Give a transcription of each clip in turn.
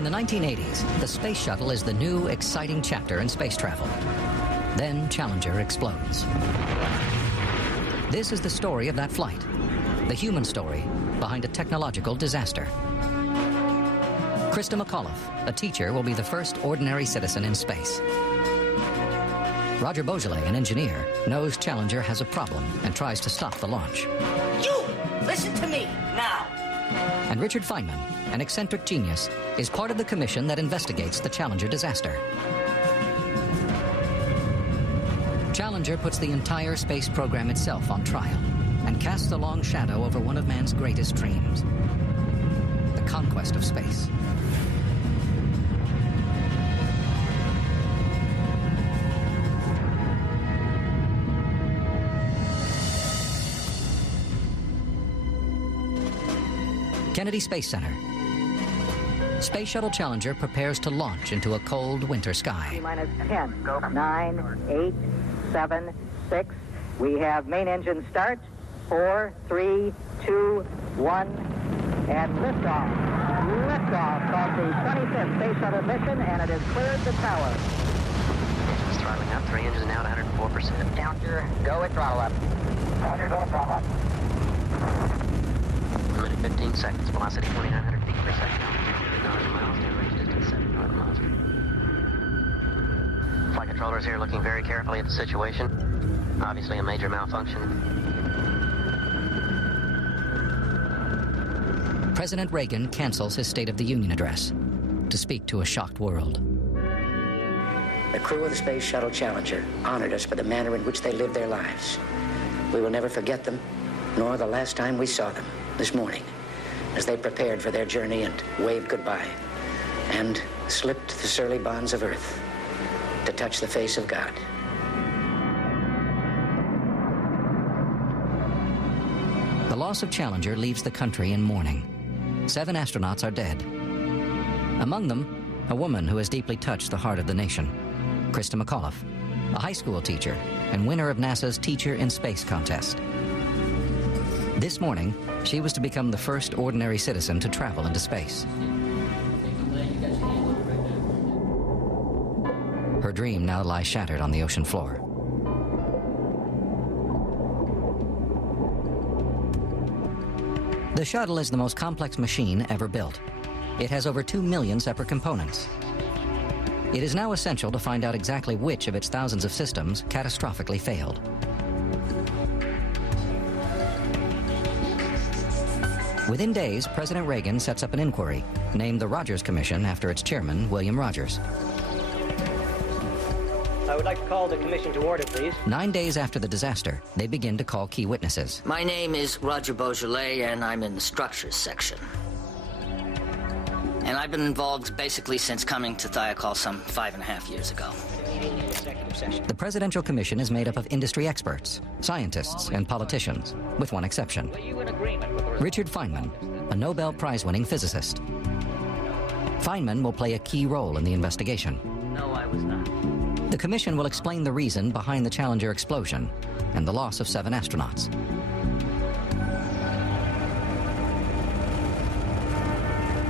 In the 1980s, the space shuttle is the new, exciting chapter in space travel. Then Challenger explodes. This is the story of that flight, the human story behind a technological disaster. Krista McAuliffe, a teacher, will be the first ordinary citizen in space. Roger Beaujolais, an engineer, knows Challenger has a problem and tries to stop the launch. You! Listen to me, now! And Richard Feynman, an eccentric genius, is part of the commission that investigates the Challenger disaster. Challenger puts the entire space program itself on trial and casts a long shadow over one of man's greatest dreams, the conquest of space. Kennedy Space Center. Space Shuttle Challenger prepares to launch into a cold winter sky. Minus 10, 9, 8, 7, 6. We have main engine start. 4, 3, 2, 1, and liftoff. Liftoff of the 25th Space Shuttle mission, and it has cleared the tower. Engine's throttling up. 3 engines now at 104%. Counter, go at throttle up. Counter, go at throttle up. 1 minute 15 seconds. Velocity 2,900 feet per second. 9 miles. Range distance 7 nautical miles. Flight controllers here looking very carefully at the situation. Obviously a major malfunction. President Reagan cancels his State of the Union address to speak to a shocked world. The crew of the Space Shuttle Challenger honored us for the manner in which they lived their lives. We will never forget them, nor the last time we saw them, this morning, as they prepared for their journey and waved goodbye, and slipped the surly bonds of Earth to touch the face of God. The loss of Challenger leaves the country in mourning. 7 astronauts are dead. Among them, a woman who has deeply touched the heart of the nation, Krista McAuliffe, a high school teacher and winner of NASA's Teacher in Space contest. This morning, she was to become the first ordinary citizen to travel into space. Her dream now lies shattered on the ocean floor. The shuttle is the most complex machine ever built. It has over 2 million separate components. It is now essential to find out exactly which of its thousands of systems catastrophically failed. Within days, President Reagan sets up an inquiry, named the Rogers Commission after its chairman, William Rogers. I would like to call the commission to order, please. 9 days after the disaster, they begin to call key witnesses. My name is Roger Beaujolais, and I'm in the structures section. And I've been involved basically since coming to Thiokol some 5.5 years ago. The Presidential Commission is made up of industry experts, scientists, and politicians, with one exception. Richard Feynman, a Nobel Prize-winning physicist. Feynman will play a key role in the investigation. No, I was not. The commission will explain the reason behind the Challenger explosion and the loss of 7 astronauts.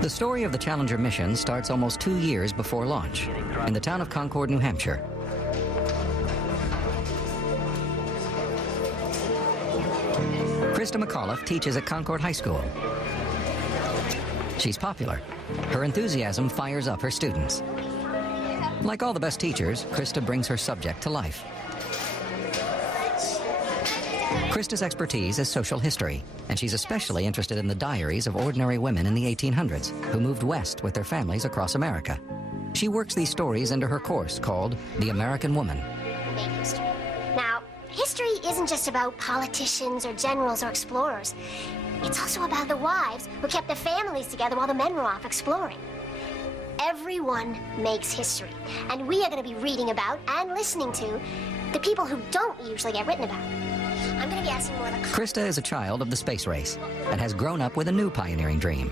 The story of the Challenger mission starts almost 2 years before launch in the town of Concord, New Hampshire. Krista McAuliffe teaches at Concord High School. She's popular. Her enthusiasm fires up her students. Like all the best teachers, Krista brings her subject to life. Krista's expertise is social history, and she's especially interested in the diaries of ordinary women in the 1800s who moved west with their families across America. She works these stories into her course called The American Woman. Now, history isn't just about politicians or generals or explorers. It's also about the wives who kept their families together while the men were off exploring. Everyone makes history, and we are going to be reading about and listening to the people who don't usually get written about. I'm going to be asking more of the... Krista is a child of the space race and has grown up with a new pioneering dream.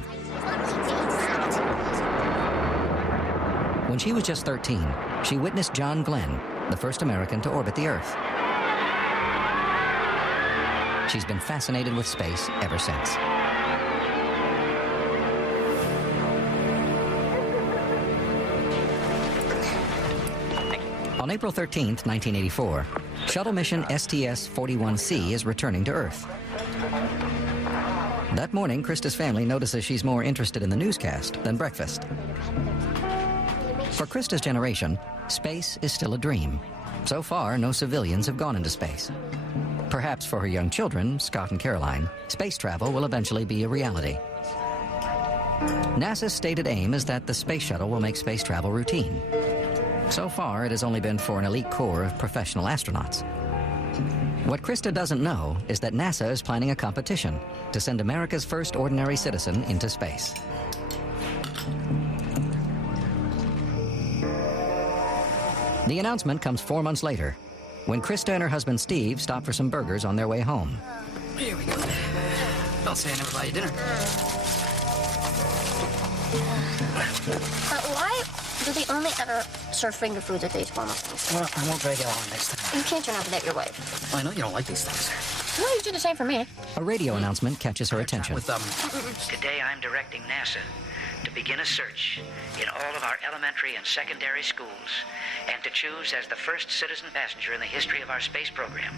When she was just 13, she witnessed John Glenn, the first American to orbit the Earth. She's been fascinated with space ever since. On April 13th, 1984, shuttle mission STS-41C is returning to Earth. That morning, Krista's family notices she's more interested in the newscast than breakfast. For Krista's generation, space is still a dream. So far, no civilians have gone into space. Perhaps for her young children, Scott and Caroline, space travel will eventually be a reality. NASA's stated aim is that the space shuttle will make space travel routine. So far, it has only been for an elite corps of professional astronauts. What Krista doesn't know is that NASA is planning a competition to send America's first ordinary citizen into space. The announcement comes 4 months later, when Krista and her husband Steve stop for some burgers on their way home. Here we go. Don't say I never buy you dinner. Why do they only ever serve finger foods at these formal things? Well, I won't drag you along next time. You can't turn out without your wife. Well, I know you don't like these things. Well, you do the same for me. A radio announcement catches her attention. Today I'm directing NASA to begin a search in all of our elementary and secondary schools and to choose as the first citizen passenger in the history of our space program,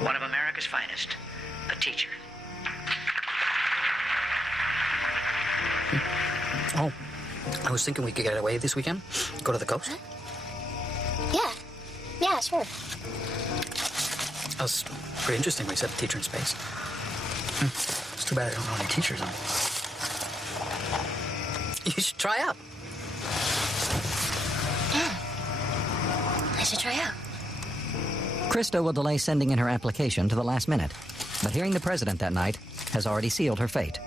one of America's finest, a teacher. Oh, I was thinking we could get away this weekend. Go to the coast. Yeah. Yeah, sure. That was pretty interesting when you said teacher in space. It's too bad I don't know any teachers. You should try out. Yeah. I should try out. Krista will delay sending in her application to the last minute, but hearing the president that night has already sealed her fate.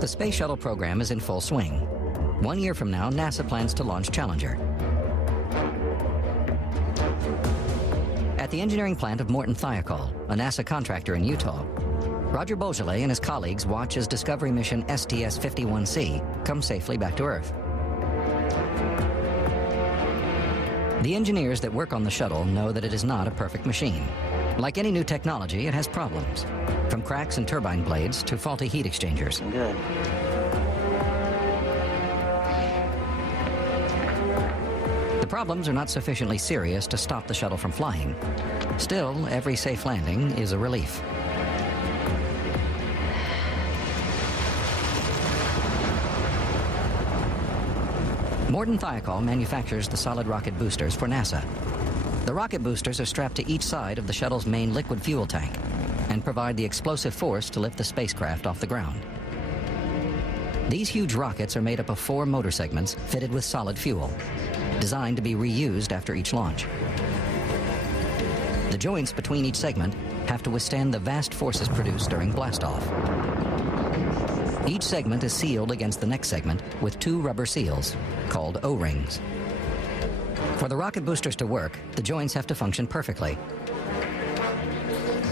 The space shuttle program is in full swing. 1 year from now, NASA plans to launch Challenger. At the engineering plant of Morton Thiokol, a NASA contractor in Utah, Roger Beaujolais and his colleagues watch as Discovery mission STS-51C come safely back to Earth. The engineers that work on the shuttle know that it is not a perfect machine. Like any new technology, it has problems, from cracks in turbine blades to faulty heat exchangers. Good. The problems are not sufficiently serious to stop the shuttle from flying. Still, every safe landing is a relief. Morton Thiokol manufactures the solid rocket boosters for NASA. The rocket boosters are strapped to each side of the shuttle's main liquid fuel tank and provide the explosive force to lift the spacecraft off the ground. These huge rockets are made up of 4 motor segments fitted with solid fuel, designed to be reused after each launch. The joints between each segment have to withstand the vast forces produced during blastoff. Each segment is sealed against the next segment with 2 rubber seals, called O-rings. For the rocket boosters to work, the joints have to function perfectly.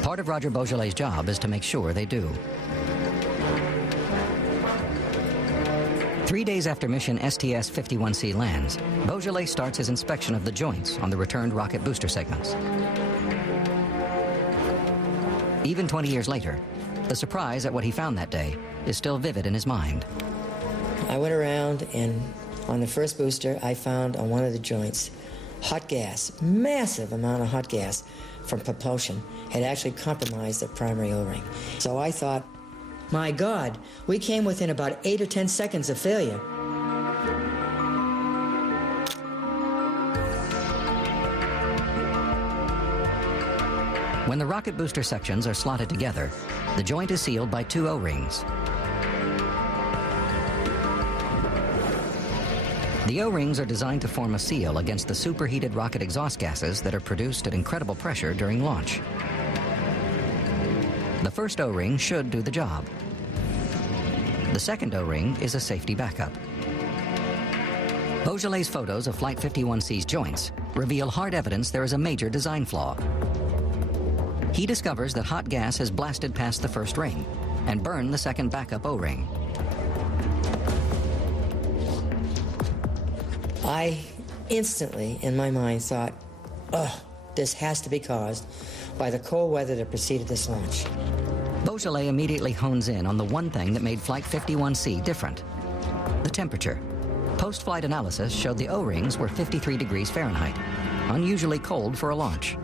Part of Roger Beaujolais' job is to make sure they do. 3 days after mission STS-51C lands, Beaujolais starts his inspection of the joints on the returned rocket booster segments. Even 20 years later, the surprise at what he found that day is still vivid in his mind. I went around, and on the first booster, I found on one of the joints hot gas, massive amount of hot gas from propulsion had actually compromised the primary O-ring. So I thought, my God, we came within about 8 or 10 seconds of failure. When the rocket booster sections are slotted together, the joint is sealed by 2 O-rings. The O-rings are designed to form a seal against the superheated rocket exhaust gases that are produced at incredible pressure during launch. The first O-ring should do the job. The second O-ring is a safety backup. Beaujolais' photos of Flight 51C's joints reveal hard evidence there is a major design flaw. He discovers that hot gas has blasted past the first ring and burned the second backup O-ring. I instantly, in my mind, thought, oh, this has to be caused by the cold weather that preceded this launch. Beaujolais immediately hones in on the one thing that made Flight 51C different: the temperature. Post-flight analysis showed the O-rings were 53 degrees Fahrenheit, unusually cold for a launch.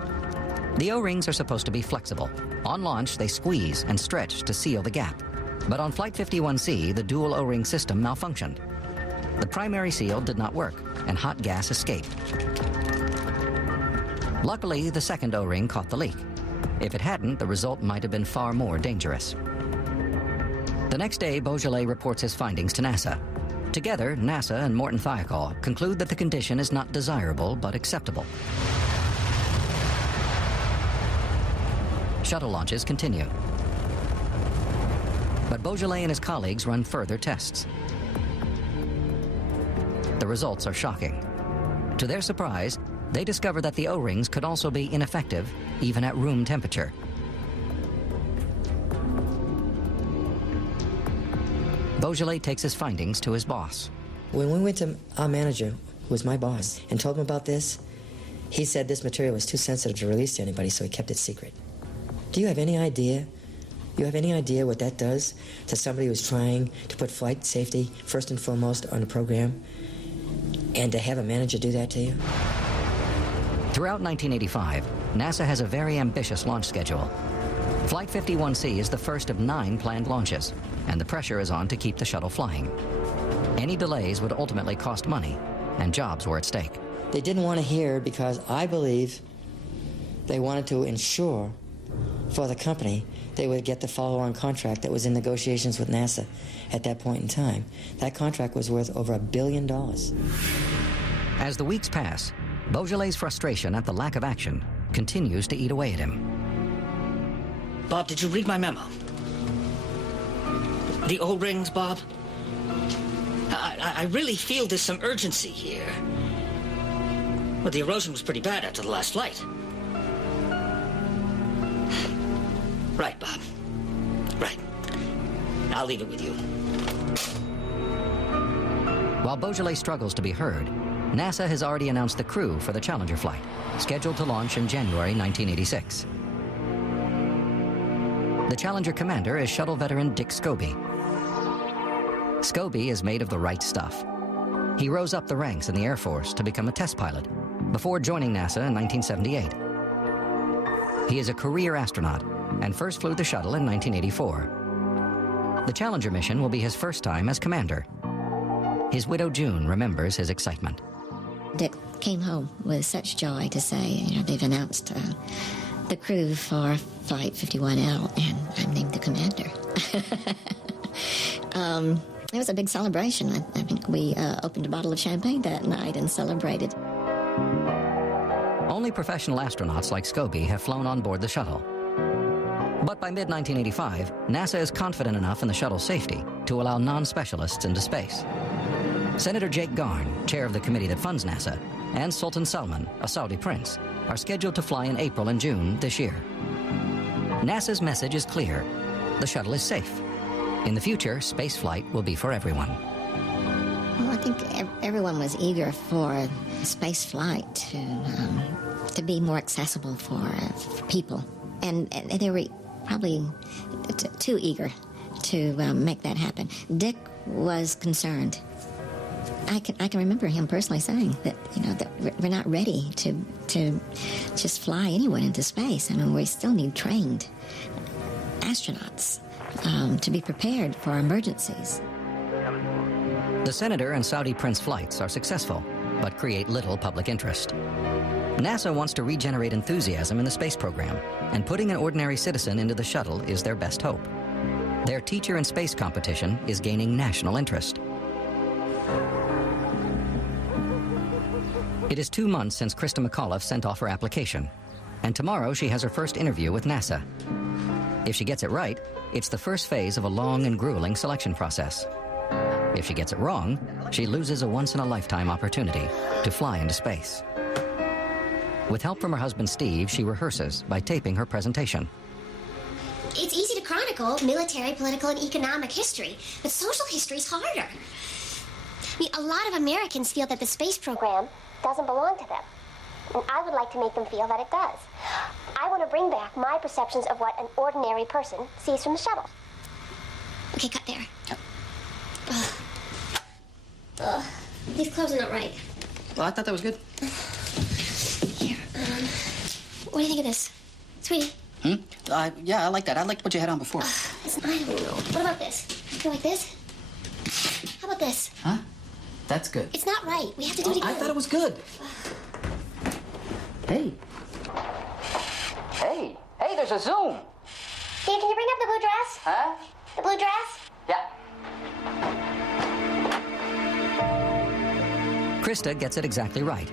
The O-rings are supposed to be flexible. On launch, they squeeze and stretch to seal the gap. But on Flight 51C, the dual O-ring system malfunctioned. The primary seal did not work, and hot gas escaped. Luckily, the second O-ring caught the leak. If it hadn't, the result might have been far more dangerous. The next day, Beaujolais reports his findings to NASA. Together, NASA and Morton Thiokol conclude that the condition is not desirable but acceptable. Shuttle launches continue. But Beaujolais and his colleagues run further tests. The results are shocking. To their surprise, they discover that the O-rings could also be ineffective, even at room temperature. Beaujolais takes his findings to his boss. When we went to our manager, who was my boss, and told him about this, he said this material was too sensitive to release to anybody, so he kept it secret. Do you have any idea? You have any idea what that does to somebody who's trying to put flight safety first and foremost on the program, and to have a manager do that to you? Throughout 1985, NASA has a very ambitious launch schedule. Flight 51C is the first of 9 planned launches, and the pressure is on to keep the shuttle flying. Any delays would ultimately cost money, and jobs were at stake. They didn't want to hear because I believe they wanted to ensure for the company they would get the follow-on contract that was in negotiations with NASA at that point in time. That contract was worth over $1 billion. As the weeks pass, Beaujolais' frustration at the lack of action continues to eat away at him. Bob, did you read my memo? The O-rings, Bob? I really feel there's some urgency here. Well, the erosion was pretty bad after the last flight. Right, Bob. Right. I'll leave it with you. While Beaujolais struggles to be heard, NASA has already announced the crew for the Challenger flight, scheduled to launch in January 1986. The Challenger commander is shuttle veteran Dick Scobie. Scobie is made of the right stuff. He rose up the ranks in the Air Force to become a test pilot before joining NASA in 1978. He is a career astronaut and first flew the shuttle in 1984. The Challenger mission will be his first time as commander. His widow June remembers his excitement. Dick came home with such joy to say, they've announced the crew for Flight 51L, and I'm named the commander. It was a big celebration. I think we opened a bottle of champagne that night and celebrated. Only professional astronauts like Scobie have flown on board the shuttle. But by mid-1985, NASA is confident enough in the shuttle's safety to allow non-specialists into space. Senator Jake Garn, chair of the committee that funds NASA, and Sultan Salman, a Saudi prince, are scheduled to fly in April and June this year. NASA's message is clear. The shuttle is safe. In the future, spaceflight will be for everyone. Well, I think everyone was eager for space flight to be more accessible for people. And they were probably too eager to make that happen. Dick was concerned. I can remember him personally saying that, that we're not ready to just fly anyone into space. I mean, we still need trained astronauts to be prepared for emergencies. The Senator and Saudi Prince flights are successful, but create little public interest. NASA wants to regenerate enthusiasm in the space program, and putting an ordinary citizen into the shuttle is their best hope. Their teacher in space competition is gaining national interest. It is 2 months since Krista McAuliffe sent off her application, and tomorrow she has her first interview with NASA. If she gets it right, it's the first phase of a long and grueling selection process. If she gets it wrong, she loses a once-in-a-lifetime opportunity to fly into space. With help from her husband Steve, she rehearses by taping her presentation. It's easy to chronicle military, political, and economic history, but social history is harder. A lot of Americans feel that the space program doesn't belong to them. And I would like to make them feel that it does. I want to bring back my perceptions of what an ordinary person sees from the shuttle. Okay, cut there. These clothes are not right. Well, I thought that was good. Here, what do you think of this? Sweetie? Yeah, I like that. I liked what you had on before. Listen, I don't know. What about this? You like this? How about this? Huh? That's good. It's not right. We have to do it again. I thought it was good. Hey. Hey, there's a Zoom. Dave, can you bring up the blue dress? Huh? The blue dress? Yeah. Krista gets it exactly right.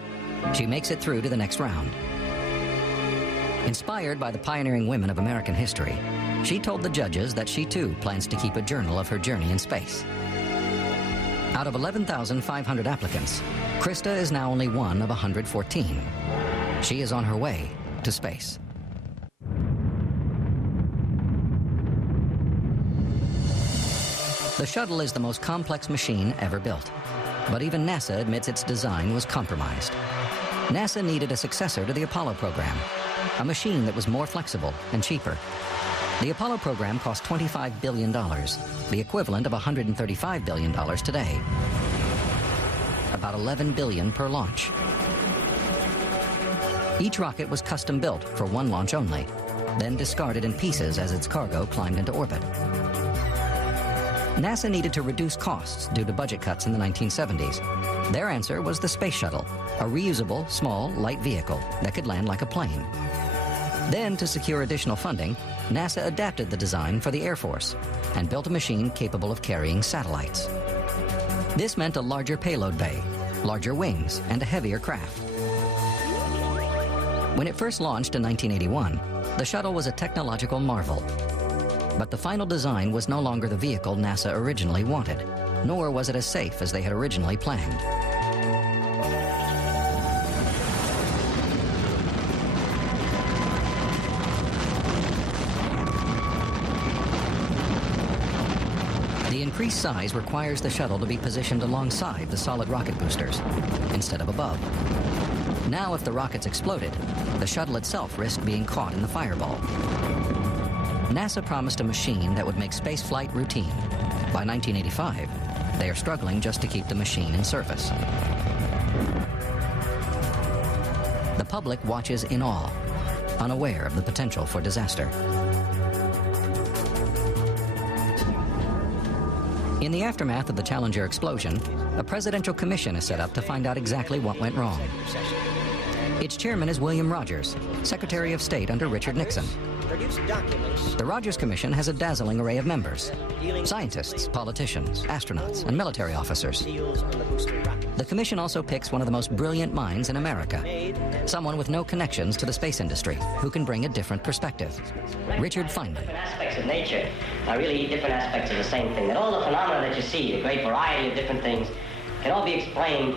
She makes it through to the next round. Inspired by the pioneering women of American history, she told the judges that she too plans to keep a journal of her journey in space. Out of 11,500 applicants, Krista is now only one of 114. She is on her way to space. The shuttle is the most complex machine ever built, but even NASA admits its design was compromised. NASA needed a successor to the Apollo program, a machine that was more flexible and cheaper. The Apollo program cost $25 billion, the equivalent of $135 billion today. About $11 billion per launch. Each rocket was custom built for one launch only, then discarded in pieces as its cargo climbed into orbit. NASA needed to reduce costs due to budget cuts in the 1970s. Their answer was the Space Shuttle, a reusable, small, light vehicle that could land like a plane. Then, to secure additional funding, NASA adapted the design for the Air Force and built a machine capable of carrying satellites. This meant a larger payload bay, larger wings, and a heavier craft. When it first launched in 1981, the shuttle was a technological marvel. But the final design was no longer the vehicle NASA originally wanted, nor was it as safe as they had originally planned. The increased size requires the shuttle to be positioned alongside the solid rocket boosters, instead of above. Now, if the rockets exploded, the shuttle itself risked being caught in the fireball. NASA promised a machine that would make spaceflight routine. By 1985, they are struggling just to keep the machine in service. The public watches in awe, unaware of the potential for disaster. In the aftermath of the Challenger explosion, a presidential commission is set up to find out exactly what went wrong. Its chairman is William Rogers, Secretary of State under Richard Nixon. The Rogers Commission has a dazzling array of members: scientists, politicians, astronauts, and military officers. The commission also picks one of the most brilliant minds in America, someone with no connections to the space industry, who can bring a different perspective. Richard Feynman. Different aspects of nature are really different aspects of the same thing. That all the phenomena that you see, the great variety of different things, can all be explained,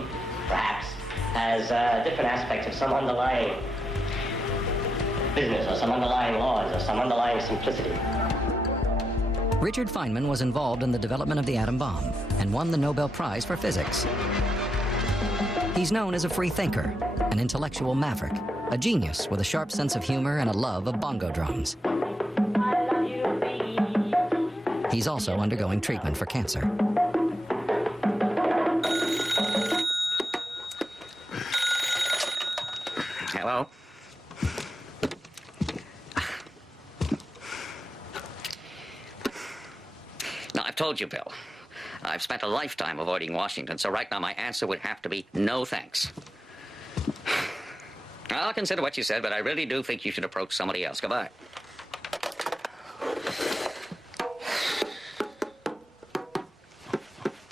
perhaps, as different aspects of some underlying business or some underlying laws or some underlying simplicity. Richard Feynman was involved in the development of the atom bomb and won the Nobel Prize for Physics. He's known as a free thinker, an intellectual maverick, a genius with a sharp sense of humor and a love of bongo drums. He's also undergoing treatment for cancer. Hello? Now, I've told you, Bill. I've spent a lifetime avoiding Washington, so right now my answer would have to be no thanks. I'll consider what you said, but I really do think you should approach somebody else. Goodbye.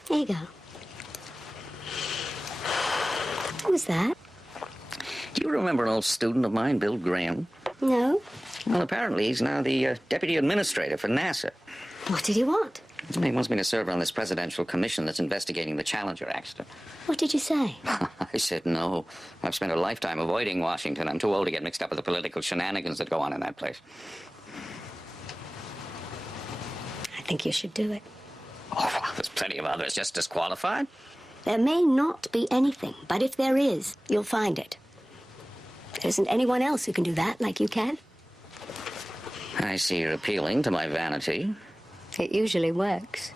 There you go. Who was that? Do you remember an old student of mine, Bill Graham? No. Well, apparently he's now the deputy administrator for NASA. What did he want? He wants me to serve on this presidential commission that's investigating the Challenger accident. What did you say? I said no. I've spent a lifetime avoiding Washington. I'm too old to get mixed up with the political shenanigans that go on in that place. I think you should do it. Oh, well, there's plenty of others just disqualified. There may not be anything, but if there is, you'll find it. There isn't anyone else who can do that like you can. I see you're appealing to my vanity. It usually works.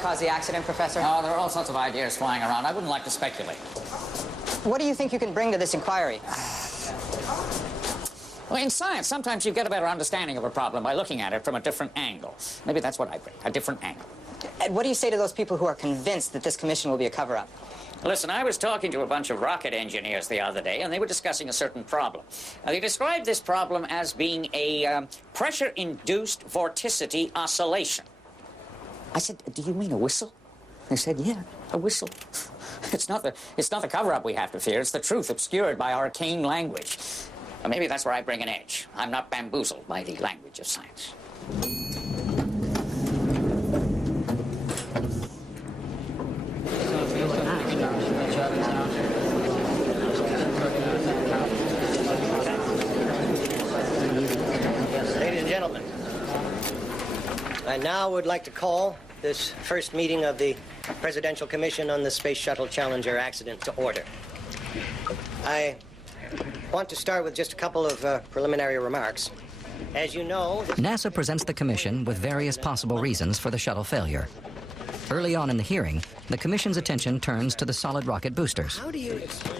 caused the accident, Professor? Oh, there are all sorts of ideas flying around. I wouldn't like to speculate. What do you think you can bring to this inquiry? Well, in science, sometimes you get a better understanding of a problem by looking at it from a different angle. Maybe that's what I bring, a different angle. And what do you say to those people who are convinced that this commission will be a cover-up? Listen, I was talking to a bunch of rocket engineers the other day, and they were discussing a certain problem. They described this problem as being a pressure-induced vorticity oscillation. I said, do you mean a whistle? They said, yeah, a whistle. It's not the cover-up we have to fear. It's the truth obscured by arcane language. Well, maybe that's where I bring an edge. I'm not bamboozled by the language of science. Ladies and gentlemen, I now would like to call this first meeting of the Presidential Commission on the Space Shuttle Challenger accident to order. I want to start with just a couple of preliminary remarks. As you know... NASA presents the Commission with various possible reasons for the shuttle failure. Early on in the hearing, the Commission's attention turns to the solid rocket boosters.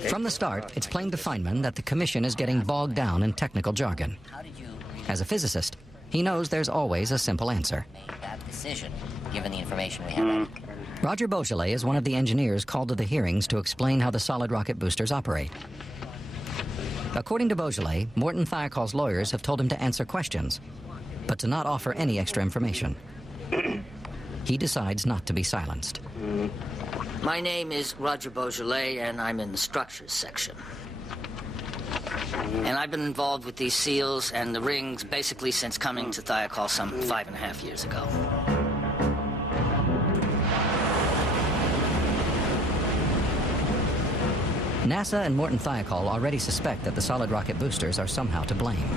From the start, it's plain to Feynman that the Commission is getting bogged down in technical jargon. As a physicist, he knows there's always a simple answer. That decision, given the information we have. Roger Beaujolais is one of the engineers called to the hearings to explain how the solid rocket boosters operate. According to Beaujolais, Morton Thiokol's lawyers have told him to answer questions, but to not offer any extra information. He decides not to be silenced. My name is Roger Beaujolais, and I'm in the structures section. And I've been involved with these seals and the rings basically since coming to Thiokol some 5.5 years ago. NASA and Morton Thiokol already suspect that the solid rocket boosters are somehow to blame.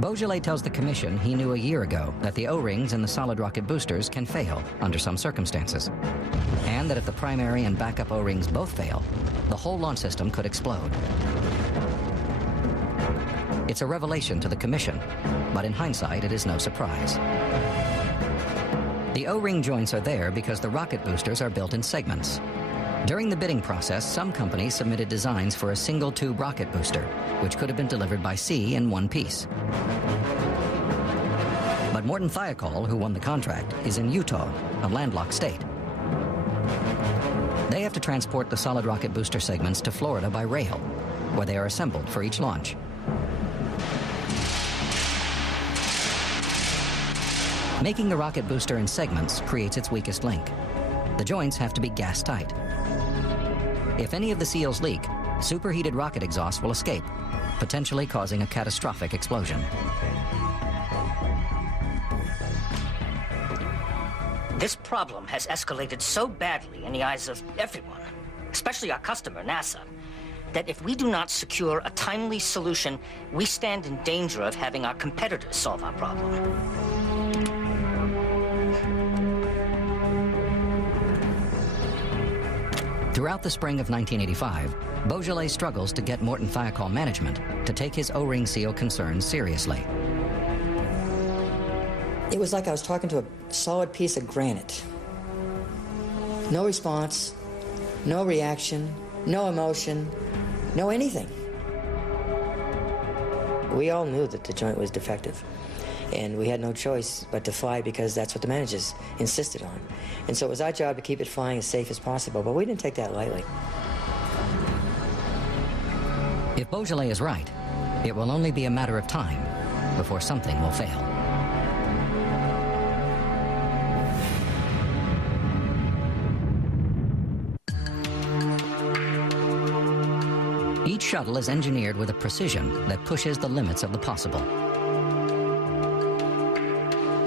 Beaujolais tells the Commission he knew a year ago that the O-rings in the solid rocket boosters can fail under some circumstances, and that if the primary and backup O-rings both fail, the whole launch system could explode. It's a revelation to the Commission, but in hindsight, it is no surprise. The O-ring joints are there because the rocket boosters are built in segments. During the bidding process, some companies submitted designs for a single-tube rocket booster, which could have been delivered by sea in one piece. But Morton Thiokol, who won the contract, is in Utah, a landlocked state. They have to transport the solid rocket booster segments to Florida by rail, where they are assembled for each launch. Making the rocket booster in segments creates its weakest link. The joints have to be gas-tight. If any of the seals leak, superheated rocket exhaust will escape, potentially causing a catastrophic explosion. This problem has escalated so badly in the eyes of everyone, especially our customer, NASA, that if we do not secure a timely solution, we stand in danger of having our competitors solve our problem. Throughout the spring of 1985, Beaujolais struggles to get Morton Thiokol management to take his O-ring seal concerns seriously. It was like I was talking to a solid piece of granite. No response, no reaction, no emotion, no anything. We all knew that the joint was defective, and we had no choice but to fly because that's what the managers insisted on. And so it was our job to keep it flying as safe as possible, but we didn't take that lightly. If Beaujolais is right, it will only be a matter of time before something will fail. Each shuttle is engineered with a precision that pushes the limits of the possible.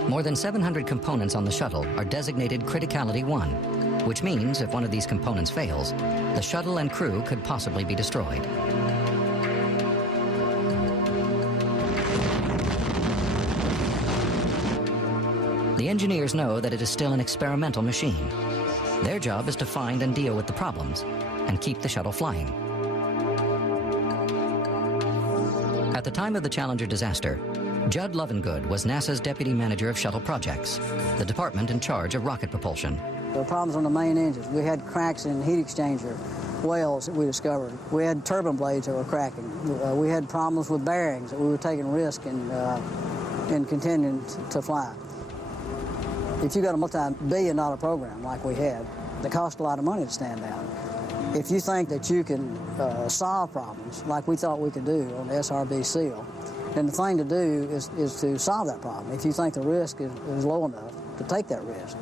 More than 700 components on the shuttle are designated Criticality 1, which means if one of these components fails, the shuttle and crew could possibly be destroyed. The engineers know that it is still an experimental machine. Their job is to find and deal with the problems and keep the shuttle flying. At the time of the Challenger disaster, Judd Lovengood was NASA's deputy manager of shuttle projects, the department in charge of rocket propulsion. There were problems on the main engines. We had cracks in heat exchanger wells that we discovered. We had turbine blades that were cracking. We had problems with bearings that we were taking risk in continuing to fly. If you got a multi-billion-dollar program like we had, that cost a lot of money to stand down. If you think that you can solve problems like we thought we could do on the SRB SEAL, then the thing to do is to solve that problem. If you think the risk is low enough to take that risk,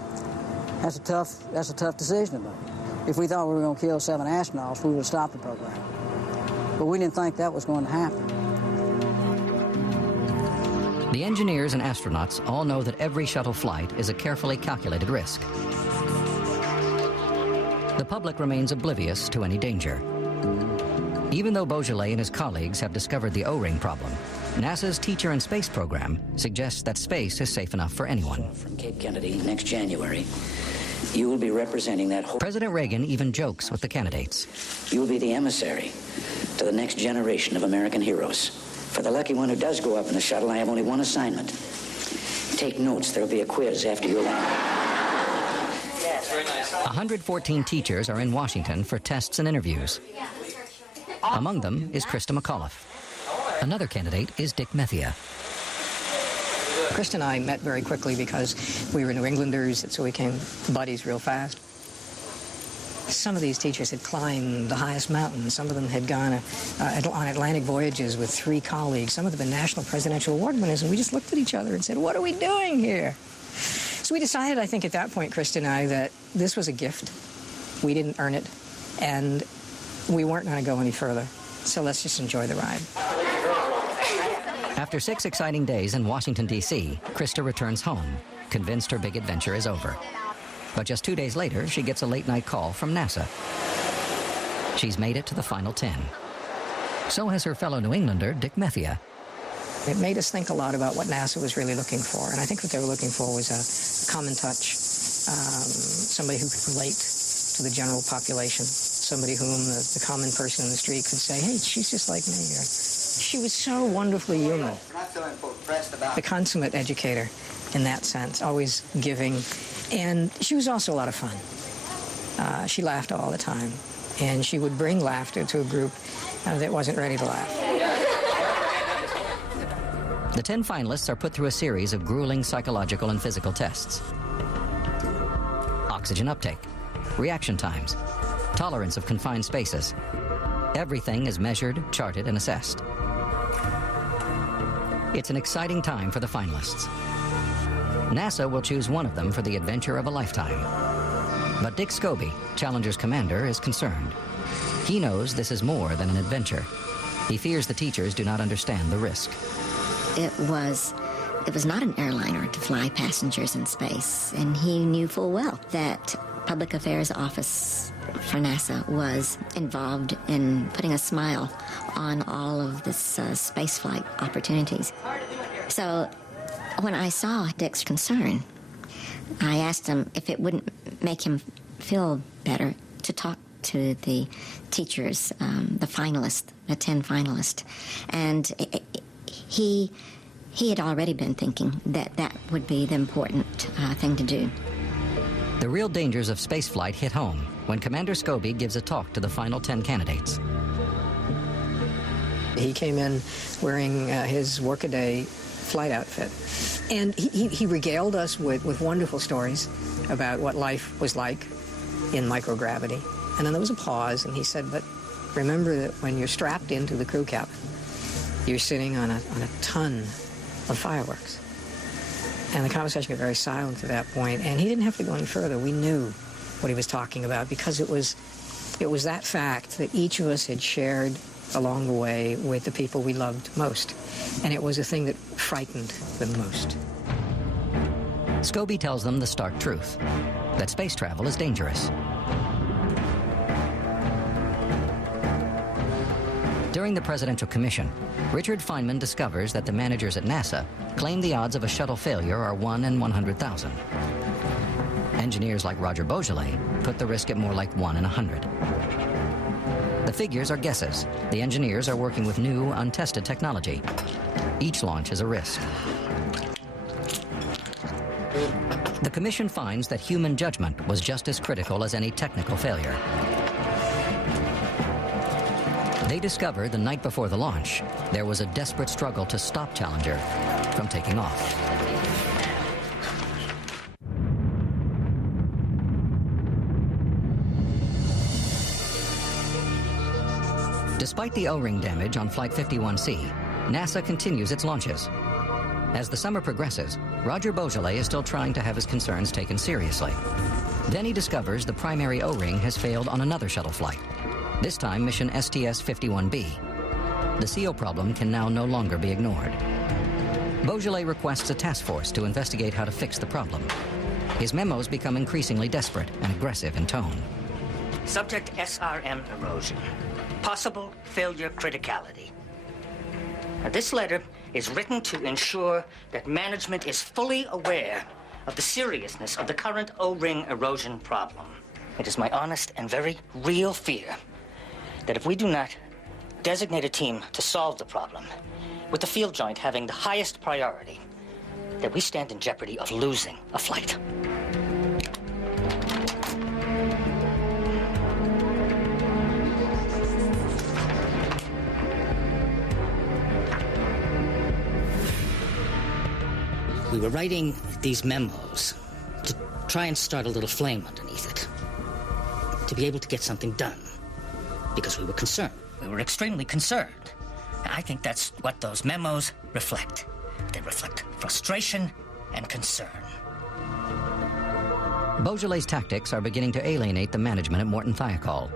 that's a tough decision to make. If we thought we were going to kill 7 astronauts, we would have stopped the program. But we didn't think that was going to happen. The engineers and astronauts all know that every shuttle flight is a carefully calculated risk. The public remains oblivious to any danger. Even though Beaujolais and his colleagues have discovered the O-ring problem, NASA's Teacher in Space program suggests that space is safe enough for anyone. From Cape Kennedy next January, you will be representing that whole... President Reagan even jokes with the candidates. You will be the emissary to the next generation of American heroes. For the lucky one who does go up in the shuttle, I have only one assignment. Take notes. There will be a quiz after you land. 114 teachers are in Washington for tests and interviews. Among them is Krista McAuliffe. Another candidate is Dick Methia. Krista and I met very quickly because we were New Englanders, so we became buddies real fast. Some of these teachers had climbed the highest mountains. Some of them had gone on Atlantic voyages with 3 colleagues. Some of them had been National Presidential Award winners, and we just looked at each other and said, what are we doing here? So we decided, I think at that point, Krista and I, that this was a gift. We didn't earn it, and we weren't going to go any further. So let's just enjoy the ride. After 6 exciting days in Washington, D.C., Krista returns home, convinced her big adventure is over. But just 2 days later, she gets a late-night call from NASA. She's made it to the final 10. So has her fellow New Englander, Dick Methia. It made us think a lot about what NASA was really looking for, and I think what they were looking for was a common touch, somebody who could relate to the general population, somebody whom the common person in the street could say, hey, she's just like me. Or, she was so wonderfully human. The consummate educator in that sense, always giving. And she was also a lot of fun. She laughed all the time, and she would bring laughter to a group that wasn't ready to laugh. The 10 finalists are put through a series of grueling psychological and physical tests. Oxygen uptake, reaction times, tolerance of confined spaces. Everything is measured, charted, and assessed. It's an exciting time for the finalists. NASA will choose one of them for the adventure of a lifetime. But Dick Scobie, Challenger's commander, is concerned. He knows this is more than an adventure. He fears the teachers do not understand the risk. It was not an airliner to fly passengers in space, and he knew full well that Public Affairs Office for NASA was involved in putting a smile on all of this spaceflight opportunities. So when I saw Dick's concern, I asked him if it wouldn't make him feel better to talk to the teachers, the finalists, the 10 finalists. And he had already been thinking that that would be the important thing to do. The real dangers of spaceflight hit home when Commander Scobie gives a talk to the final 10 candidates. He came in wearing his workaday flight outfit, and he regaled us with wonderful stories about what life was like in microgravity. And then there was a pause, and he said, but remember that when you're strapped into the crew cabin, you're sitting on a ton of fireworks. And the conversation got very silent at that point, and he didn't have to go any further. We knew what he was talking about because it was that fact that each of us had shared along the way with the people we loved most. And it was the thing that frightened them most. Scobie tells them the stark truth, that space travel is dangerous. During the Presidential Commission, Richard Feynman discovers that the managers at NASA claim the odds of a shuttle failure are 1 in 100,000. Engineers like Roger Beaujolais put the risk at more like 1 in 100. The figures are guesses. The engineers are working with new, untested technology. Each launch is a risk. The commission finds that human judgment was just as critical as any technical failure. They discover the night before the launch, there was a desperate struggle to stop Challenger from taking off. Despite the O-ring damage on Flight 51C, NASA continues its launches. As the summer progresses, Roger Beaujolais is still trying to have his concerns taken seriously. Then he discovers the primary O-ring has failed on another shuttle flight, this time mission STS-51B. The seal problem can now no longer be ignored. Beaujolais requests a task force to investigate how to fix the problem. His memos become increasingly desperate and aggressive in tone. Subject SRM erosion. Possible failure criticality. Now, this letter is written to ensure that management is fully aware of the seriousness of the current O-ring erosion problem. It is my honest and very real fear that if we do not designate a team to solve the problem, with the field joint having the highest priority, that we stand in jeopardy of losing a flight. We were writing these memos to try and start a little flame underneath it, to be able to get something done, because we were concerned. We were extremely concerned. I think that's what those memos reflect. They reflect frustration and concern. Beaujolais' tactics are beginning to alienate the management at Morton Thiokol.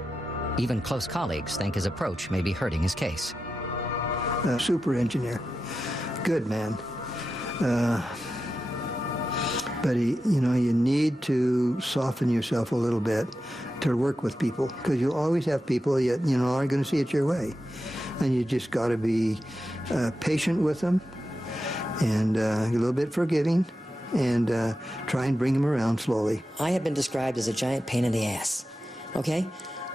Even close colleagues think his approach may be hurting his case. Super engineer. Good man. But you need to soften yourself a little bit to work with people, because you'll always have people that aren't going to see it your way, and you just got to be patient with them and a little bit forgiving, and try and bring them around slowly. I have been described as a giant pain in the ass, okay?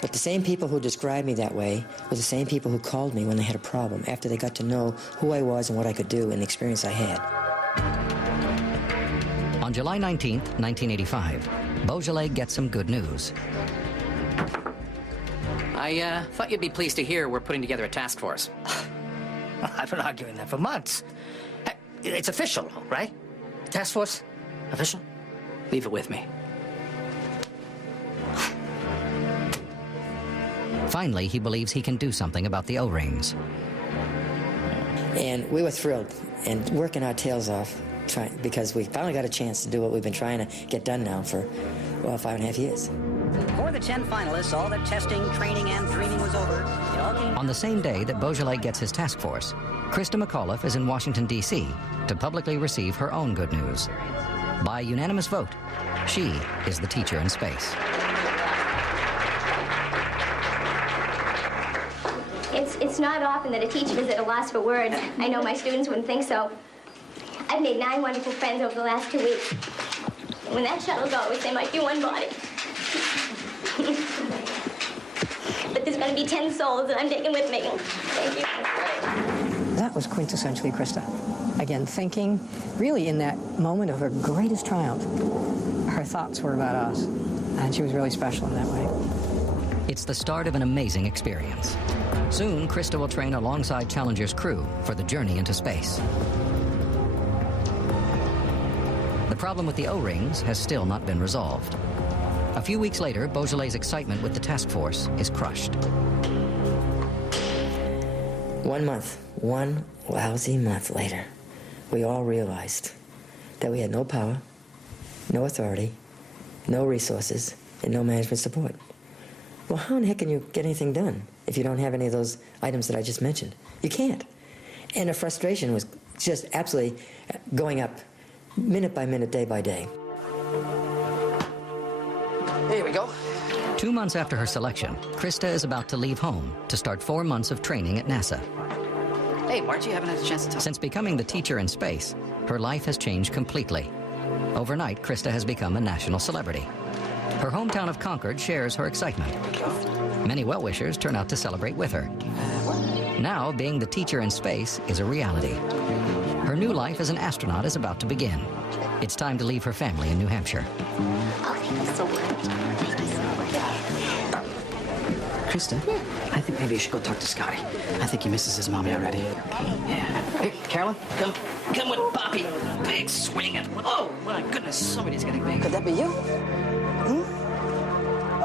But the same people who described me that way were the same people who called me when they had a problem, after they got to know who I was and what I could do and the experience I had. On July 19th, 1985, Beaujolais gets some good news. I thought you'd be pleased to hear we're putting together a task force. I've been arguing that for months. It's official, right? Task force? Official? Leave it with me. Finally, he believes he can do something about the O-rings. And we were thrilled and working our tails off, because we finally got a chance to do what we've been trying to get done now for, 5.5 years. For the 10 finalists, all the testing, training, and dreaming was over. It all came... On the same day that Beaujolais gets his task force, Krista McAuliffe is in Washington, D.C. to publicly receive her own good news. By unanimous vote, she is the teacher in space. It's not often that a teacher is at a loss for words. I know my students wouldn't think so. I've made 9 wonderful friends over the last 2 weeks. When that shuttle goes, they might be one body. But there's going to be 10 souls that I'm taking with me. Thank you. That was quintessentially Krista. Again, thinking really in that moment of her greatest triumph. Her thoughts were about us, and she was really special in that way. It's the start of an amazing experience. Soon, Krista will train alongside Challenger's crew for the journey into space. The problem with the O-rings has still not been resolved. A few weeks later, Beaujolais' excitement with the task force is crushed. 1 month, one lousy month later, we all realized that we had no power, no authority, no resources, and no management support. Well, how in the heck can you get anything done if you don't have any of those items that I just mentioned? You can't. And the frustration was just absolutely going up minute by minute, day by day. Here we go. 2 months after her selection, Krista is about to leave home to start 4 months of training at NASA. Hey, Marge, you haven't had a chance to tell... Since becoming the teacher in space, her life has changed completely. Overnight, Krista has become a national celebrity. Her hometown of Concord shares her excitement. Many well-wishers turn out to celebrate with her. Now, being the teacher in space is a reality. Her new life as an astronaut is about to begin. It's time to leave her family in New Hampshire. Oh, thank you so much. Thank you so much. Krista, I think maybe you should go talk to Scotty. I think he misses his mommy already. Yeah. Hey, Carolyn, come with Poppy. Big swinging. Oh, my goodness, somebody's getting big. Could that be you?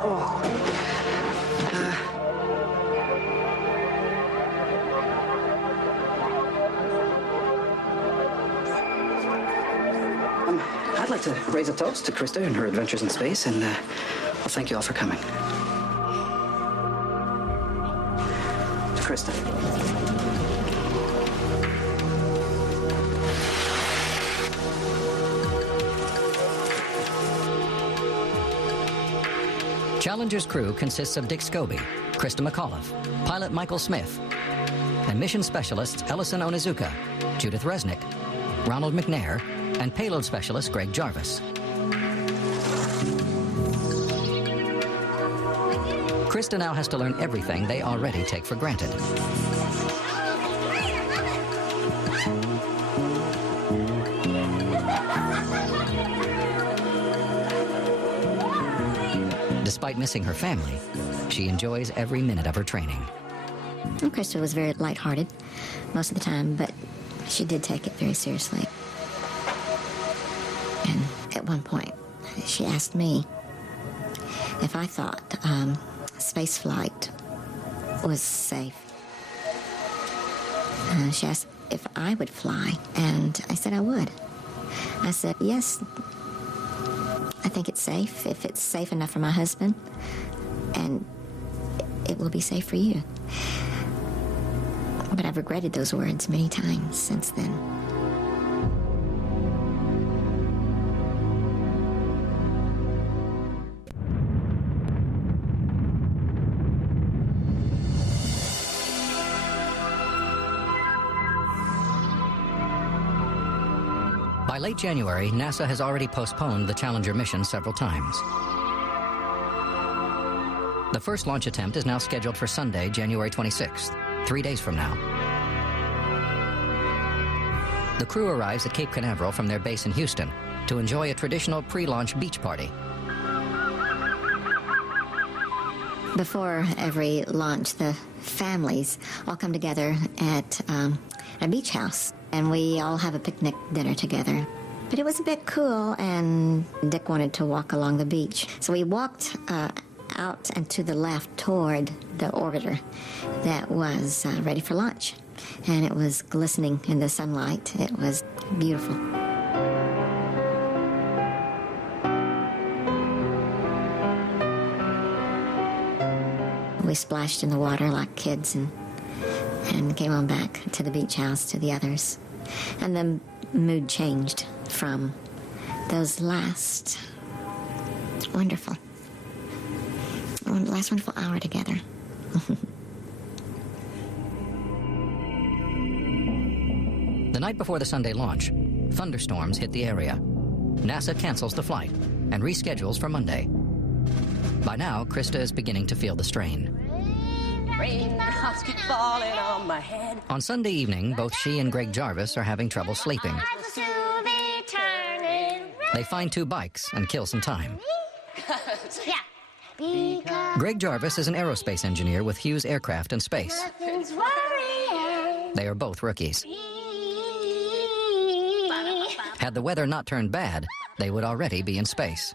Oh. I'd like to raise a toast to Krista and her adventures in space, and well, thank you all for coming. To Krista. Challenger's crew consists of Dick Scobie, Krista McAuliffe, pilot Michael Smith, and mission specialists Ellison Onizuka, Judith Resnick, Ronald McNair, and payload specialist Greg Jarvis. Krista now has to learn everything they already take for granted. Despite missing her family, she enjoys every minute of her training. And Krista was very lighthearted most of the time, but she did take it very seriously. And at one point, she asked me if I thought space flight was safe. She asked if I would fly, and I said I would. I said, yes, I think it's safe, if it's safe enough for my husband, and it will be safe for you. But I've regretted those words many times since then. By late January, NASA has already postponed the Challenger mission several times. The first launch attempt is now scheduled for Sunday, January 26th, 3 days from now. The crew arrives at Cape Canaveral from their base in Houston to enjoy a traditional pre-launch beach party. Before every launch, the families all come together at a beach house, and we all have a picnic dinner together. But it was a bit cool, and Dick wanted to walk along the beach. So we walked out and to the left toward the orbiter that was ready for launch. And it was glistening in the sunlight. It was beautiful. We splashed in the water like kids and came on back to the beach house to the others. And the mood changed from those last wonderful hour together. The night before the Sunday launch, thunderstorms hit the area. NASA cancels the flight and reschedules for Monday. By now, Krista is beginning to feel the strain. Raindrops keep falling on my head. On Sunday evening, both she and Greg Jarvis are having trouble sleeping. They find 2 bikes and kill some time. Greg Jarvis is an aerospace engineer with Hughes Aircraft and Space. They are both rookies. Had the weather not turned bad, they would already be in space.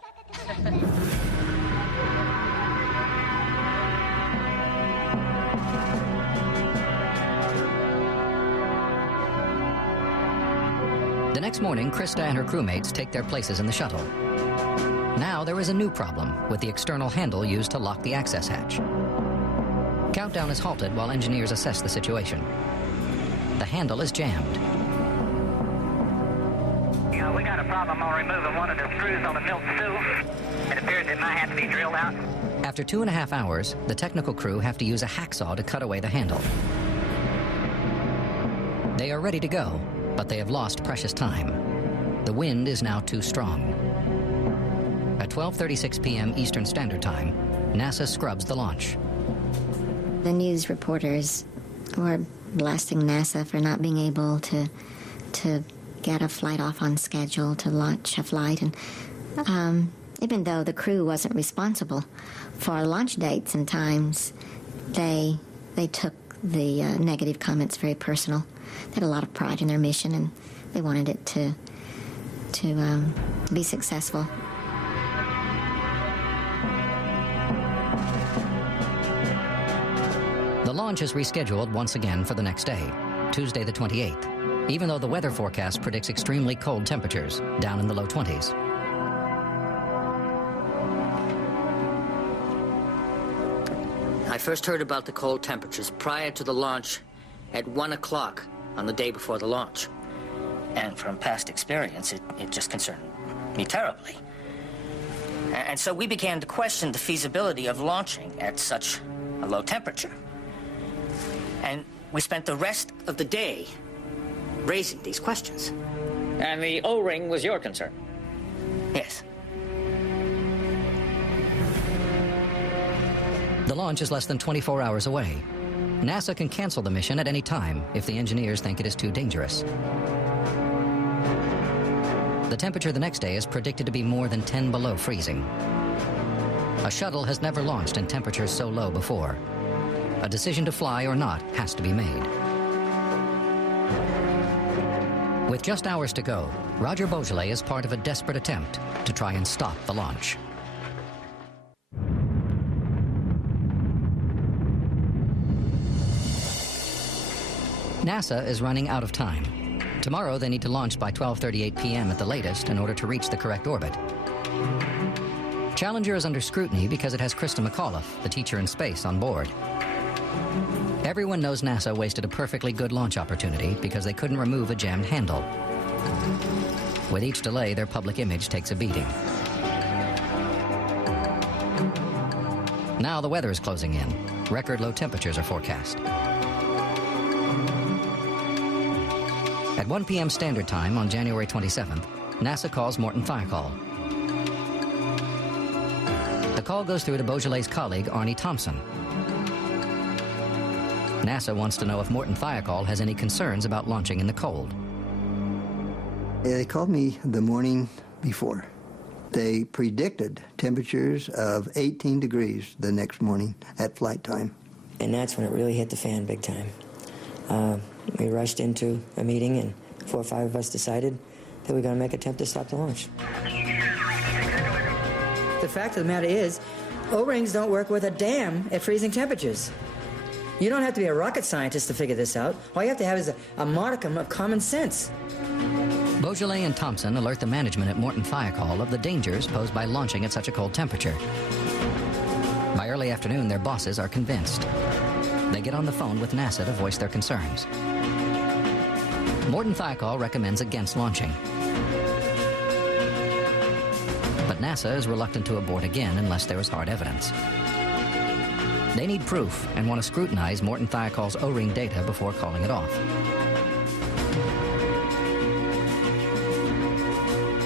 The next morning, Krista and her crewmates take their places in the shuttle. Now there is a new problem with the external handle used to lock the access hatch. Countdown is halted while engineers assess the situation. The handle is jammed. We got a problem on removing one of the screws on the milk stool. It appears it might have to be drilled out. After 2.5 hours, the technical crew have to use a hacksaw to cut away the handle. They are ready to go, but they have lost precious time. The wind is now too strong. At 12:36 p.m. Eastern Standard Time, NASA scrubs the launch. The news reporters We're blasting NASA for not being able to get a flight off on schedule, to launch a flight. And even though the crew wasn't responsible for launch dates and times, they took the negative comments very personal. They had a lot of pride in their mission, and they wanted it to be successful. The launch is rescheduled once again for the next day, Tuesday the 28th, even though the weather forecast predicts extremely cold temperatures, down in the low 20s. I first heard about the cold temperatures prior to the launch at 1 o'clock on the day before the launch. And from past experience, it just concerned me terribly. And so we began to question the feasibility of launching at such a low temperature. And we spent the rest of the day raising these questions. And the O-ring was your concern? Yes. The launch is less than 24 hours away. NASA can cancel the mission at any time if the engineers think it is too dangerous. The temperature the next day is predicted to be more than 10 below freezing. A shuttle has never launched in temperatures so low before. A decision to fly or not has to be made. With just hours to go, Roger Beaujolais is part of a desperate attempt to try and stop the launch. NASA is running out of time. Tomorrow they need to launch by 12:38 p.m. at the latest in order to reach the correct orbit. Challenger is under scrutiny because it has Krista McAuliffe, the teacher in space, on board. Everyone knows NASA wasted a perfectly good launch opportunity because they couldn't remove a jammed handle. With each delay, their public image takes a beating. Now the weather is closing in. Record low temperatures are forecast. At 1 p.m. Standard Time on January 27th, NASA calls Morton Thiokol. The call goes through to Beaujolais' colleague, Arnie Thompson. NASA wants to know if Morton Thiokol has any concerns about launching in the cold. They called me the morning before. They predicted temperatures of 18 degrees the next morning at flight time. And that's when it really hit the fan big time. We rushed into a meeting, and 4 or 5 of us decided that we were going to make an attempt to stop the launch. The fact of the matter is, O-rings don't work with a dam at freezing temperatures. You don't have to be a rocket scientist to figure this out. All you have to have is a modicum of common sense. Beaujolais and Thompson alert the management at Morton Thiokol of the dangers posed by launching at such a cold temperature. By early afternoon, their bosses are convinced. They get on the phone with NASA to voice their concerns. Morton Thiokol recommends against launching. But NASA is reluctant to abort again unless there is hard evidence. They need proof and want to scrutinize Morton Thiokol's O-ring data before calling it off.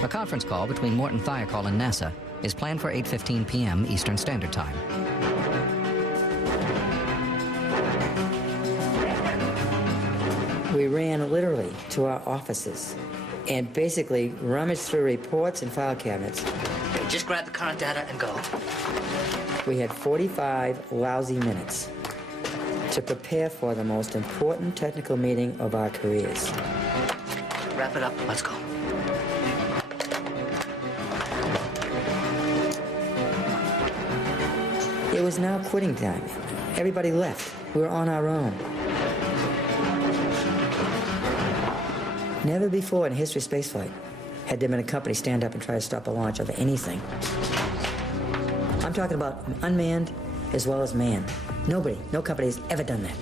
A conference call between Morton Thiokol and NASA is planned for 8:15 p.m. Eastern Standard Time. We ran literally to our offices and basically rummaged through reports and file cabinets. Just grab the current data and go. We had 45 lousy minutes to prepare for the most important technical meeting of our careers. Wrap it up. Let's go. It was now quitting time. Everybody left. We were on our own. Never before in history of spaceflight had there been a company stand up and try to stop a launch of anything. I'm talking about unmanned as well as manned. Nobody, no company has ever done that.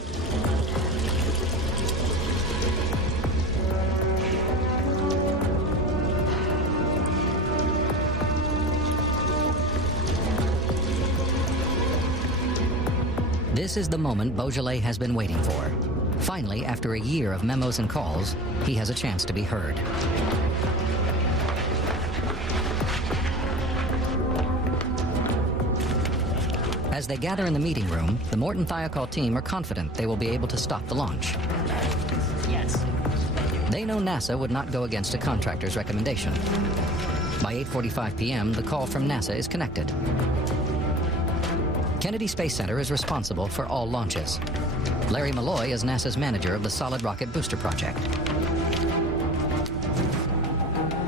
This is the moment Beaujolais has been waiting for. Finally, after a year of memos and calls, he has a chance to be heard. As they gather in the meeting room, the Morton Thiokol team are confident they will be able to stop the launch. Yes. They know NASA would not go against a contractor's recommendation. By 8:45 p.m., the call from NASA is connected. Kennedy Space Center is responsible for all launches. Larry Malloy is NASA's manager of the Solid Rocket Booster Project.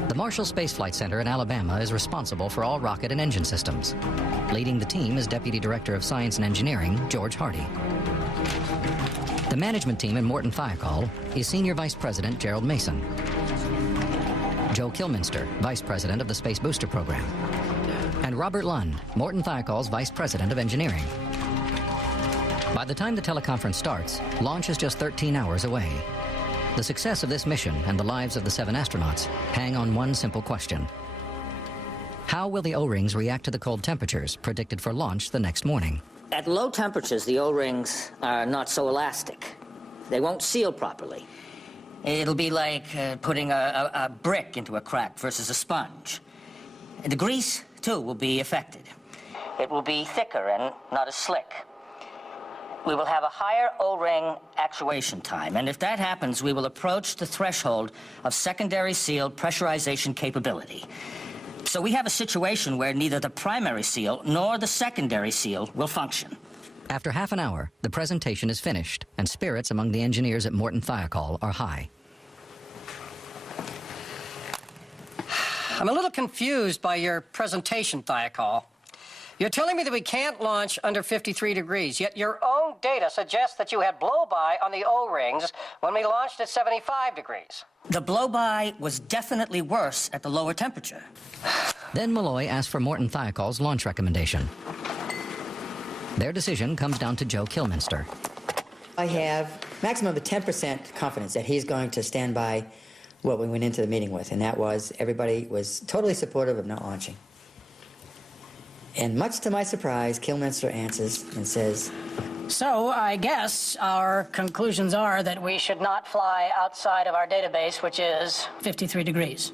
The Marshall Space Flight Center in Alabama is responsible for all rocket and engine systems. Leading the team is Deputy Director of Science and Engineering, George Hardy. The management team in Morton Thiokol is Senior Vice President Gerald Mason. Joe Kilminster, Vice President of the Space Booster Program. And Robert Lund, Morton Thiokol's Vice President of Engineering. By the time the teleconference starts, launch is just 13 hours away. The success of this mission and the lives of the 7 astronauts hang on one simple question. How will the O-rings react to the cold temperatures predicted for launch the next morning? At low temperatures, the O-rings are not so elastic. They won't seal properly. It'll be like putting a brick into a crack versus a sponge. The grease, too, will be affected. It will be thicker and not as slick. We will have a higher O-ring actuation time, and if that happens, we will approach the threshold of secondary seal pressurization capability. So we have a situation where neither the primary seal nor the secondary seal will function. After half an hour, the presentation is finished, and spirits among the engineers at Morton Thiokol are high. I'm a little confused by your presentation, Thiokol. You're telling me that we can't launch under 53 degrees, yet your own data suggests that you had blow-by on the O-rings when we launched at 75 degrees. The blow-by was definitely worse at the lower temperature. Then Malloy asked for Morton Thiokol's launch recommendation. Their decision comes down to Joe Kilminster. I have maximum of 10% confidence that he's going to stand by what we went into the meeting with, and that was everybody was totally supportive of not launching. And much to my surprise, Kilminster answers and says, So I guess our conclusions are that we should not fly outside of our database, which is 53 degrees.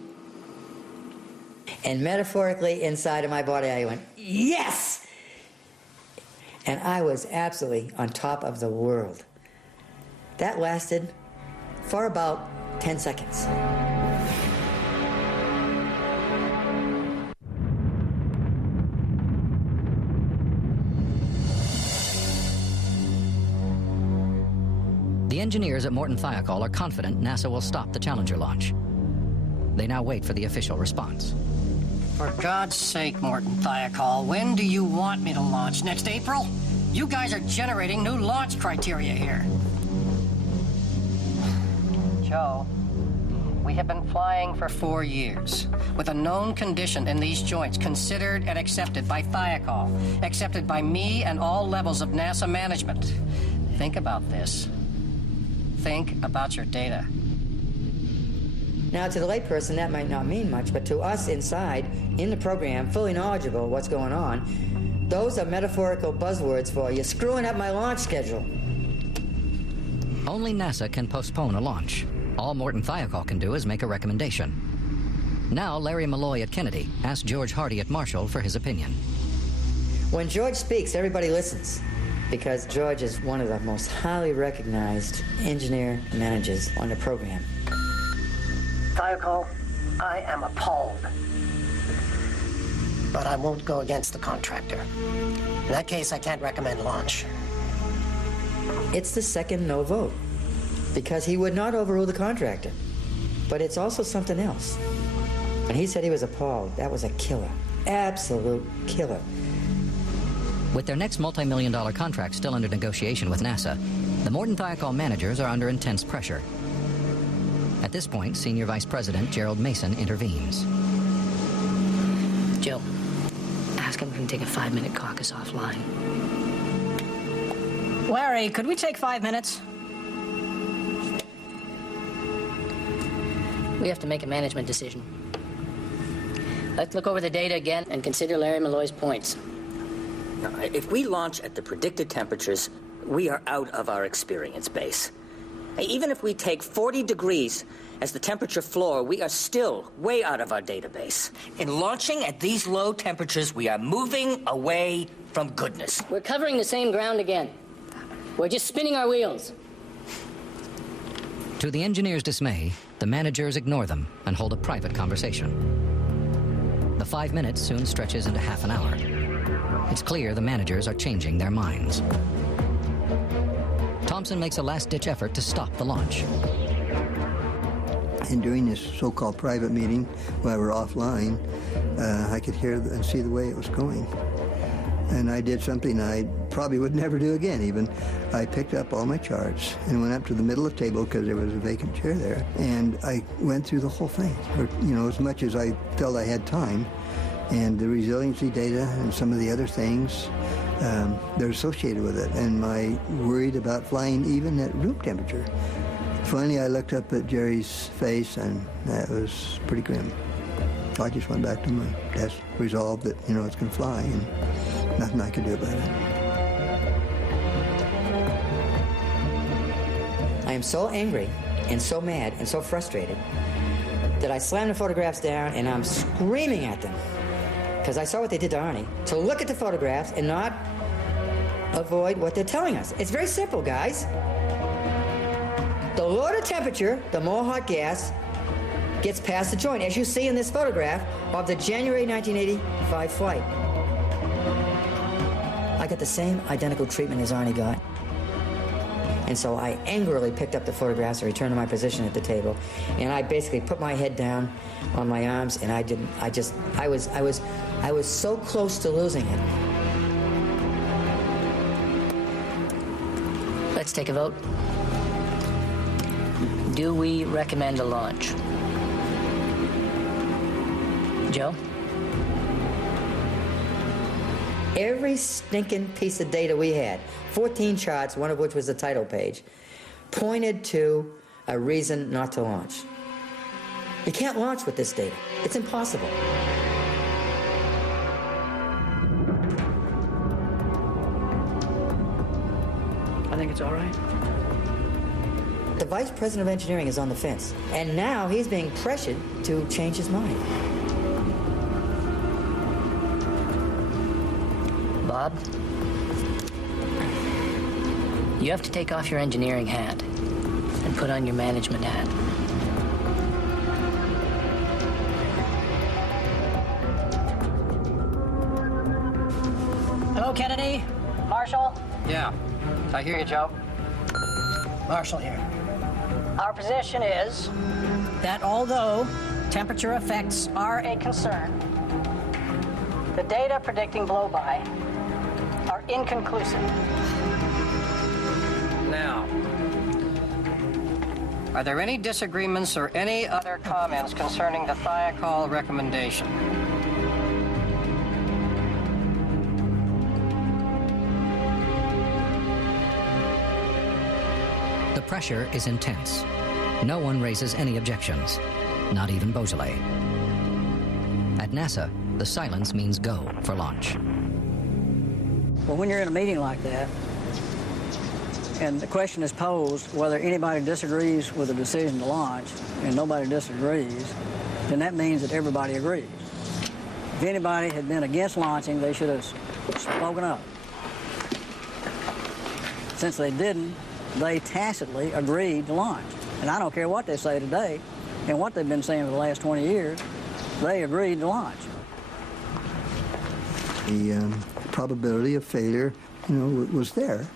And metaphorically inside of my body, I went, yes! And I was absolutely on top of the world. That lasted for about 10 seconds. The engineers at Morton Thiokol are confident NASA will stop the Challenger launch. They now wait for the official response. For God's sake, Morton Thiokol, when do you want me to launch? Next April? You guys are generating new launch criteria here. Joe, we have been flying for 4 years with a known condition in these joints considered and accepted by Thiokol, accepted by me and all levels of NASA management. Think about this. Think about your data. Now, to the layperson, that might not mean much, but to us inside, in the program, fully knowledgeable of what's going on, those are metaphorical buzzwords for you're screwing up my launch schedule. Only NASA can postpone a launch. All Morton Thiokol can do is make a recommendation. Now, Larry Malloy at Kennedy asked George Hardy at Marshall for his opinion. When George speaks, everybody listens, because George is one of the most highly recognized engineer managers on the program. Thiokol, I am appalled. But I won't go against the contractor. In that case, I can't recommend launch. It's the second no vote, because he would not overrule the contractor. But it's also something else. When he said he was appalled, that was a killer. Absolute killer. With their next multi-million-dollar contract still under negotiation with NASA, the Morton Thiokol managers are under intense pressure. At this point, Senior Vice President Gerald Mason intervenes. Joe, ask him if we can take a 5-minute caucus offline. Larry, could we take 5 minutes? We have to make a management decision. Let's look over the data again and consider Larry Malloy's points. Now, if we launch at the predicted temperatures, we are out of our experience base. Even if we take 40 degrees as the temperature floor, we are still way out of our database. In launching at these low temperatures, we are moving away from goodness. We're covering the same ground again. We're just spinning our wheels. To the engineers' dismay, the managers ignore them and hold a private conversation. The 5 minutes soon stretches into half an hour. It's clear the managers are changing their minds. Thompson makes a last-ditch effort to stop the launch. And during this so-called private meeting, while we were offline, I could hear and see the way it was going. And I did something I probably would never do again even. I picked up all my charts and went up to the middle of the table because there was a vacant chair there. And I went through the whole thing, or, you know, as much as I felt I had time. And the resiliency data and some of the other things, they're associated with it. And my worried about flying even at room temperature. Finally, I looked up at Jerry's face, and that was pretty grim. I just went back to my desk, resolved that, you know, it's going to fly, and nothing I could do about it. I am so angry and so mad and so frustrated that I slammed the photographs down and I'm screaming at them because I saw what they did to Arnie, to look at the photographs and not avoid what they're telling us. It's very simple, guys. The lower the temperature, the more hot gas gets past the joint, as you see in this photograph of the January 1985 flight. I got the same identical treatment as Arnie got. And so I angrily picked up the photographs and returned to my position at the table. And I basically put my head down on my arms, and I was so close to losing it. Let's take a vote. Do we recommend a launch? Joe? Every stinking piece of data we had, 14 charts, one of which was the title page, pointed to a reason not to launch. You can't launch with this data. It's impossible. I think it's all right. The vice president of engineering is on the fence, and now he's being pressured to change his mind. Bob, you have to take off your engineering hat and put on your management hat. Hello, Kennedy. Marshall. Yeah, I hear you, Joe. Marshall here. Our position is that although temperature effects are a concern, the data predicting blow-by are inconclusive. Now, are there any disagreements or any other comments concerning the Thiokol recommendation? The pressure is intense. No one raises any objections, not even Beaujolais. At NASA, the silence means go for launch. Well, when you're in a meeting like that, and the question is posed whether anybody disagrees with the decision to launch, and nobody disagrees, then that means that everybody agrees. If anybody had been against launching, they should have spoken up. Since they didn't, they tacitly agreed to launch. And I don't care what they say today and what they've been saying for the last 20 years, they agreed to launch. The probability of failure, you know, was there,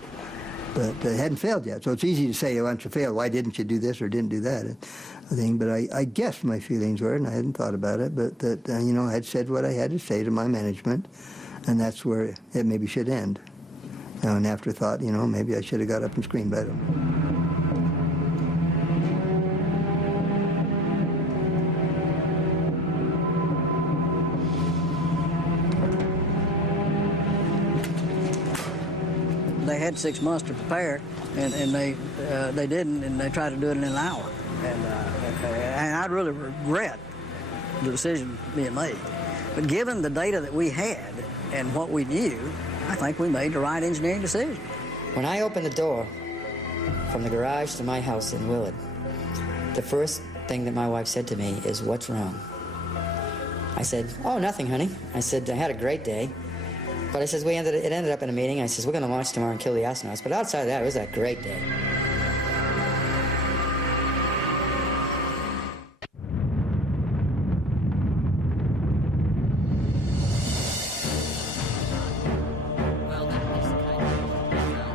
but it hadn't failed yet. So it's easy to say, once you failed, why didn't you do this or didn't do that? I think, but I guess my feelings were, and I hadn't thought about it, but that, you know, I had said what I had to say to my management, and that's where it maybe should end. Now, an afterthought, you know, maybe I should have got up and screamed at him. They had 6 months to prepare, and they didn't, and they tried to do it in an hour. And I really regret the decision being made. But given the data that we had and what we knew, I think we made the right engineering decision. When I opened the door from the garage to my house in Willard, the first thing that my wife said to me is, "What's wrong?" I said, "Oh, nothing, honey." I said, "I had a great day. But I says, it ended up in a meeting. I says, we're going to launch tomorrow and kill the astronauts. But outside of that, it was a great day.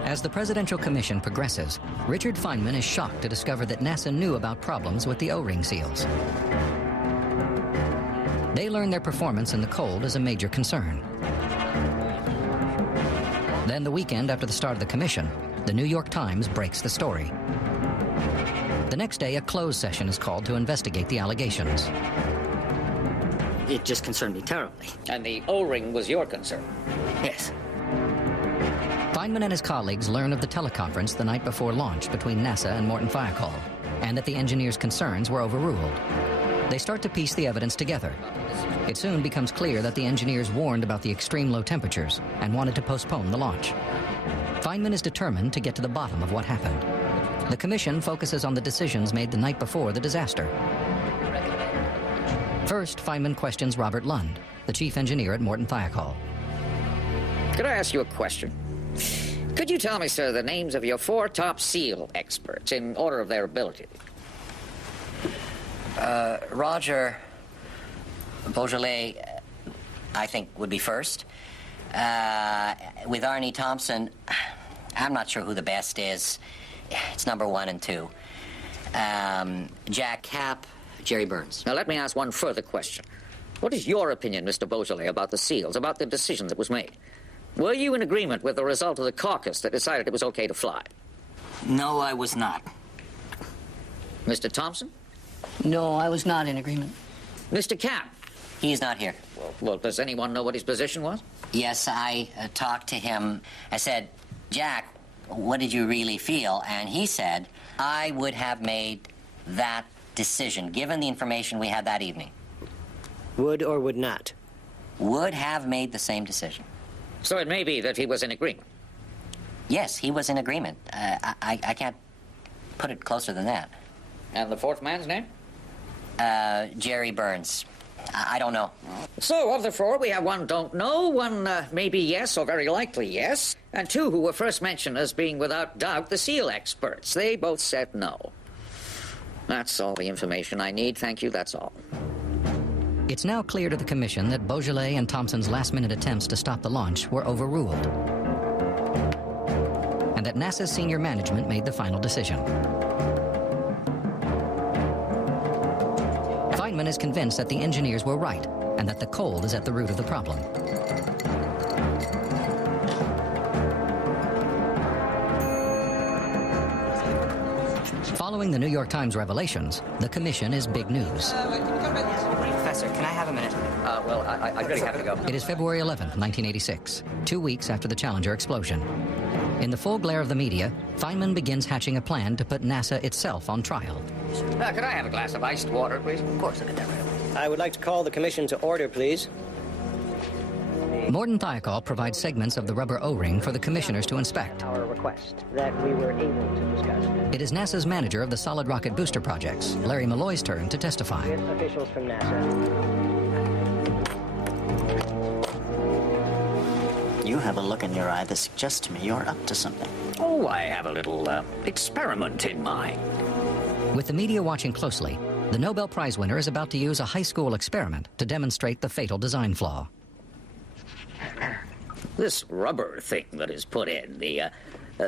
As the Presidential Commission progresses, Richard Feynman is shocked to discover that NASA knew about problems with the O-ring seals. They learn their performance in the cold is a major concern. Then the weekend after the start of the commission, the New York Times breaks the story. The next day, a closed session is called to investigate the allegations. It just concerned me terribly. And the O-ring was your concern? Yes. Feynman and his colleagues learn of the teleconference the night before launch between NASA and Morton Thiokol, and that the engineers' concerns were overruled. They start to piece the evidence together. It soon becomes clear that the engineers warned about the extreme low temperatures and wanted to postpone the launch. Feynman is determined to get to the bottom of what happened. The commission focuses on the decisions made the night before the disaster. First, Feynman questions Robert Lund, the chief engineer at Morton Thiokol. Could I ask you a question? Could you tell me, sir, the names of your 4 top SEAL experts in order of their ability? Roger Beaujolais, I think, would be first. With Arnie Thompson, I'm not sure who the best is. It's number 1 and 2. Jack Cap, Jerry Burns. Now, let me ask one further question. What is your opinion, Mr. Beaujolais, about the SEALs, about the decision that was made? Were you in agreement with the result of the caucus that decided it was okay to fly? No, I was not. Mr. Thompson? No, I was not in agreement. Mr. Cap? He's not here. Well, does anyone know what his position was? Yes, I talked to him. I said, Jack, what did you really feel? And he said, I would have made that decision, given the information we had that evening. Would or would not? Would have made the same decision. So it may be that he was in agreement. Yes, he was in agreement. I can't put it closer than that. And the 4th man's name? Jerry Burns. I don't know. So, of the 4, we have 1 don't know, 1 maybe yes or very likely yes, and 2 who were first mentioned as being without doubt the SEAL experts. They both said no. That's all the information I need. Thank you, that's all. It's now clear to the commission that Beaujolais and Thompson's last-minute attempts to stop the launch were overruled, and that NASA's senior management made the final decision. Feynman is convinced that the engineers were right and that the cold is at the root of the problem. Following the New York Times revelations, the commission is big news. Professor, can I have a minute? Well, I really have to go. It is February 11th, 1986, 2 weeks after the Challenger explosion. In the full glare of the media, Feynman begins hatching a plan to put NASA itself on trial. Could I have a glass of iced water, please? Of course, look at that right away. I would like to call the commission to order, please. Morton Thiokol provides segments of the rubber O-ring for the commissioners to inspect. Our request that we were able to discuss. It is NASA's manager of the solid rocket booster projects, Larry Malloy's turn to testify. With officials from NASA. You have a look in your eye that suggests to me you're up to something. Oh, I have a little experiment in mind. With the media watching closely, the Nobel Prize winner is about to use a high school experiment to demonstrate the fatal design flaw. This rubber thing that is put in, the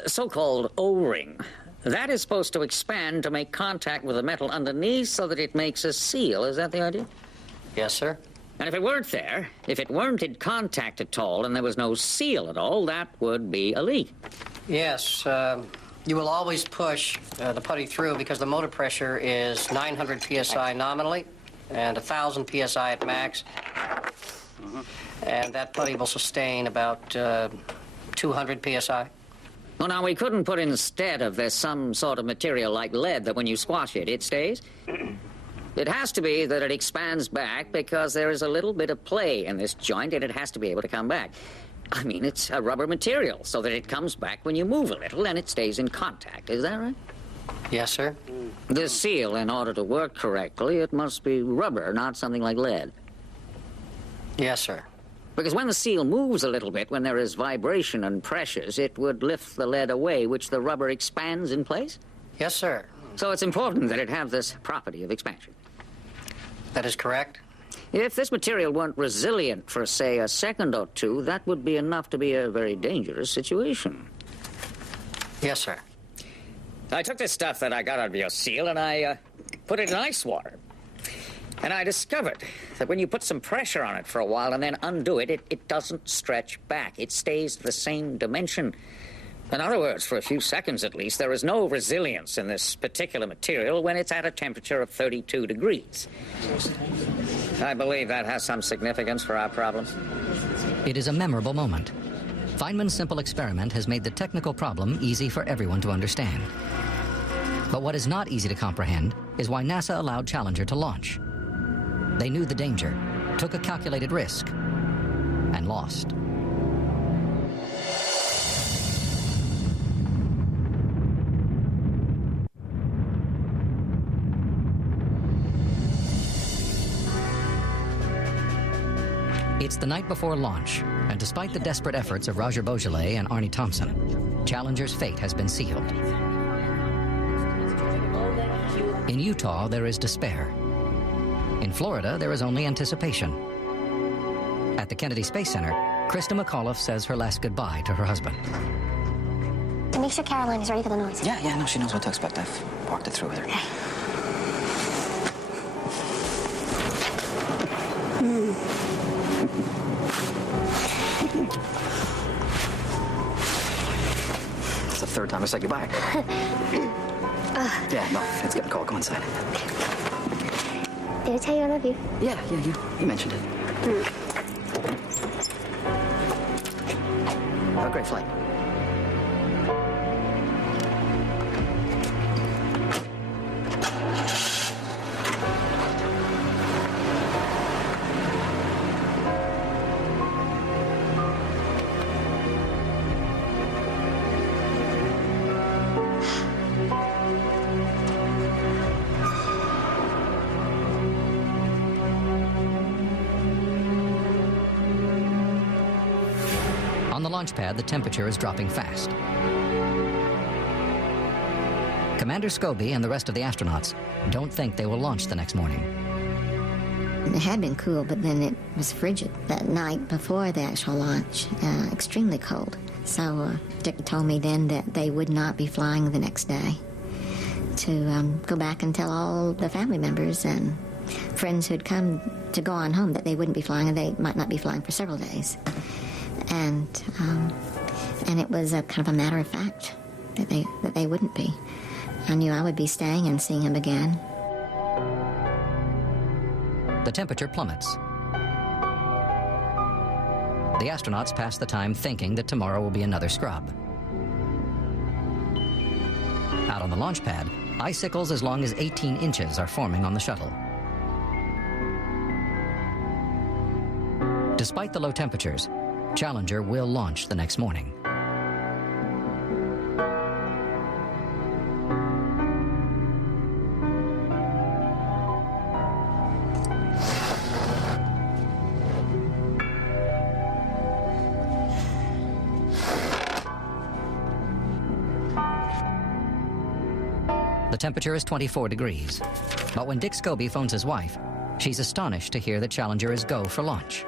so-called O-ring, that is supposed to expand to make contact with the metal underneath so that it makes a seal. Is that the idea? Yes, sir. And if it weren't there, if it weren't in contact at all and there was no seal at all, that would be a leak. Yes, you will always push the putty through because the motor pressure is 900 psi nominally and 1,000 psi at max. And that putty will sustain about 200 psi. Well, now, we couldn't put instead of this some sort of material like lead that when you squash it, it stays? It has to be that it expands back because there is a little bit of play in this joint and it has to be able to come back. I mean, it's a rubber material so that it comes back when you move a little and it stays in contact. Is that right? Yes, sir. The seal, in order to work correctly, it must be rubber, not something like lead. Yes, sir. Because when the seal moves a little bit, when there is vibration and pressures, it would lift the lead away, which the rubber expands in place? Yes, sir. So it's important that it have this property of expansion. That is correct. If this material weren't resilient for, say, a second or two, that would be enough to be a very dangerous situation. Yes, sir. I took this stuff that I got out of your seal and I put it in ice water. And I discovered that when you put some pressure on it for a while and then undo it, it doesn't stretch back. It stays the same dimension. In other words, for a few seconds at least, there is no resilience in this particular material when it's at a temperature of 32 degrees. I believe that has some significance for our problem. It is a memorable moment. Feynman's simple experiment has made the technical problem easy for everyone to understand. But what is not easy to comprehend is why NASA allowed Challenger to launch. They knew the danger, took a calculated risk, and lost. It's the night before launch, and despite the desperate efforts of Roger Boisjoly and Arnie Thompson, Challenger's fate has been sealed. In Utah, there is despair. In Florida, there is only anticipation. At the Kennedy Space Center, Krista McAuliffe says her last goodbye to her husband. Make sure Caroline is ready for the noise. Yeah, no, she knows what to expect. I've walked it through with her. It's the third time I said goodbye. Yeah, no, it's getting cold. Go inside. Did I tell you I love you? Yeah, you mentioned it. Have a great flight. On the launch pad, the temperature is dropping fast. Commander Scobie and the rest of the astronauts don't think they will launch the next morning. It had been cool, but then it was frigid that night before the actual launch, extremely cold. So Dick told me then that they would not be flying the next day, to go back and tell all the family members and friends who'd come to go on home that they wouldn't be flying, and they might not be flying for several days. And it was a kind of a matter of fact that they wouldn't be. I knew I would be staying and seeing him again. The temperature plummets. The astronauts pass the time thinking that tomorrow will be another scrub. Out on the launch pad, icicles as long as 18 inches are forming on the shuttle. Despite the low temperatures, Challenger will launch the next morning. The temperature is 24 degrees. But when Dick Scobie phones his wife, she's astonished to hear that Challenger is go for launch.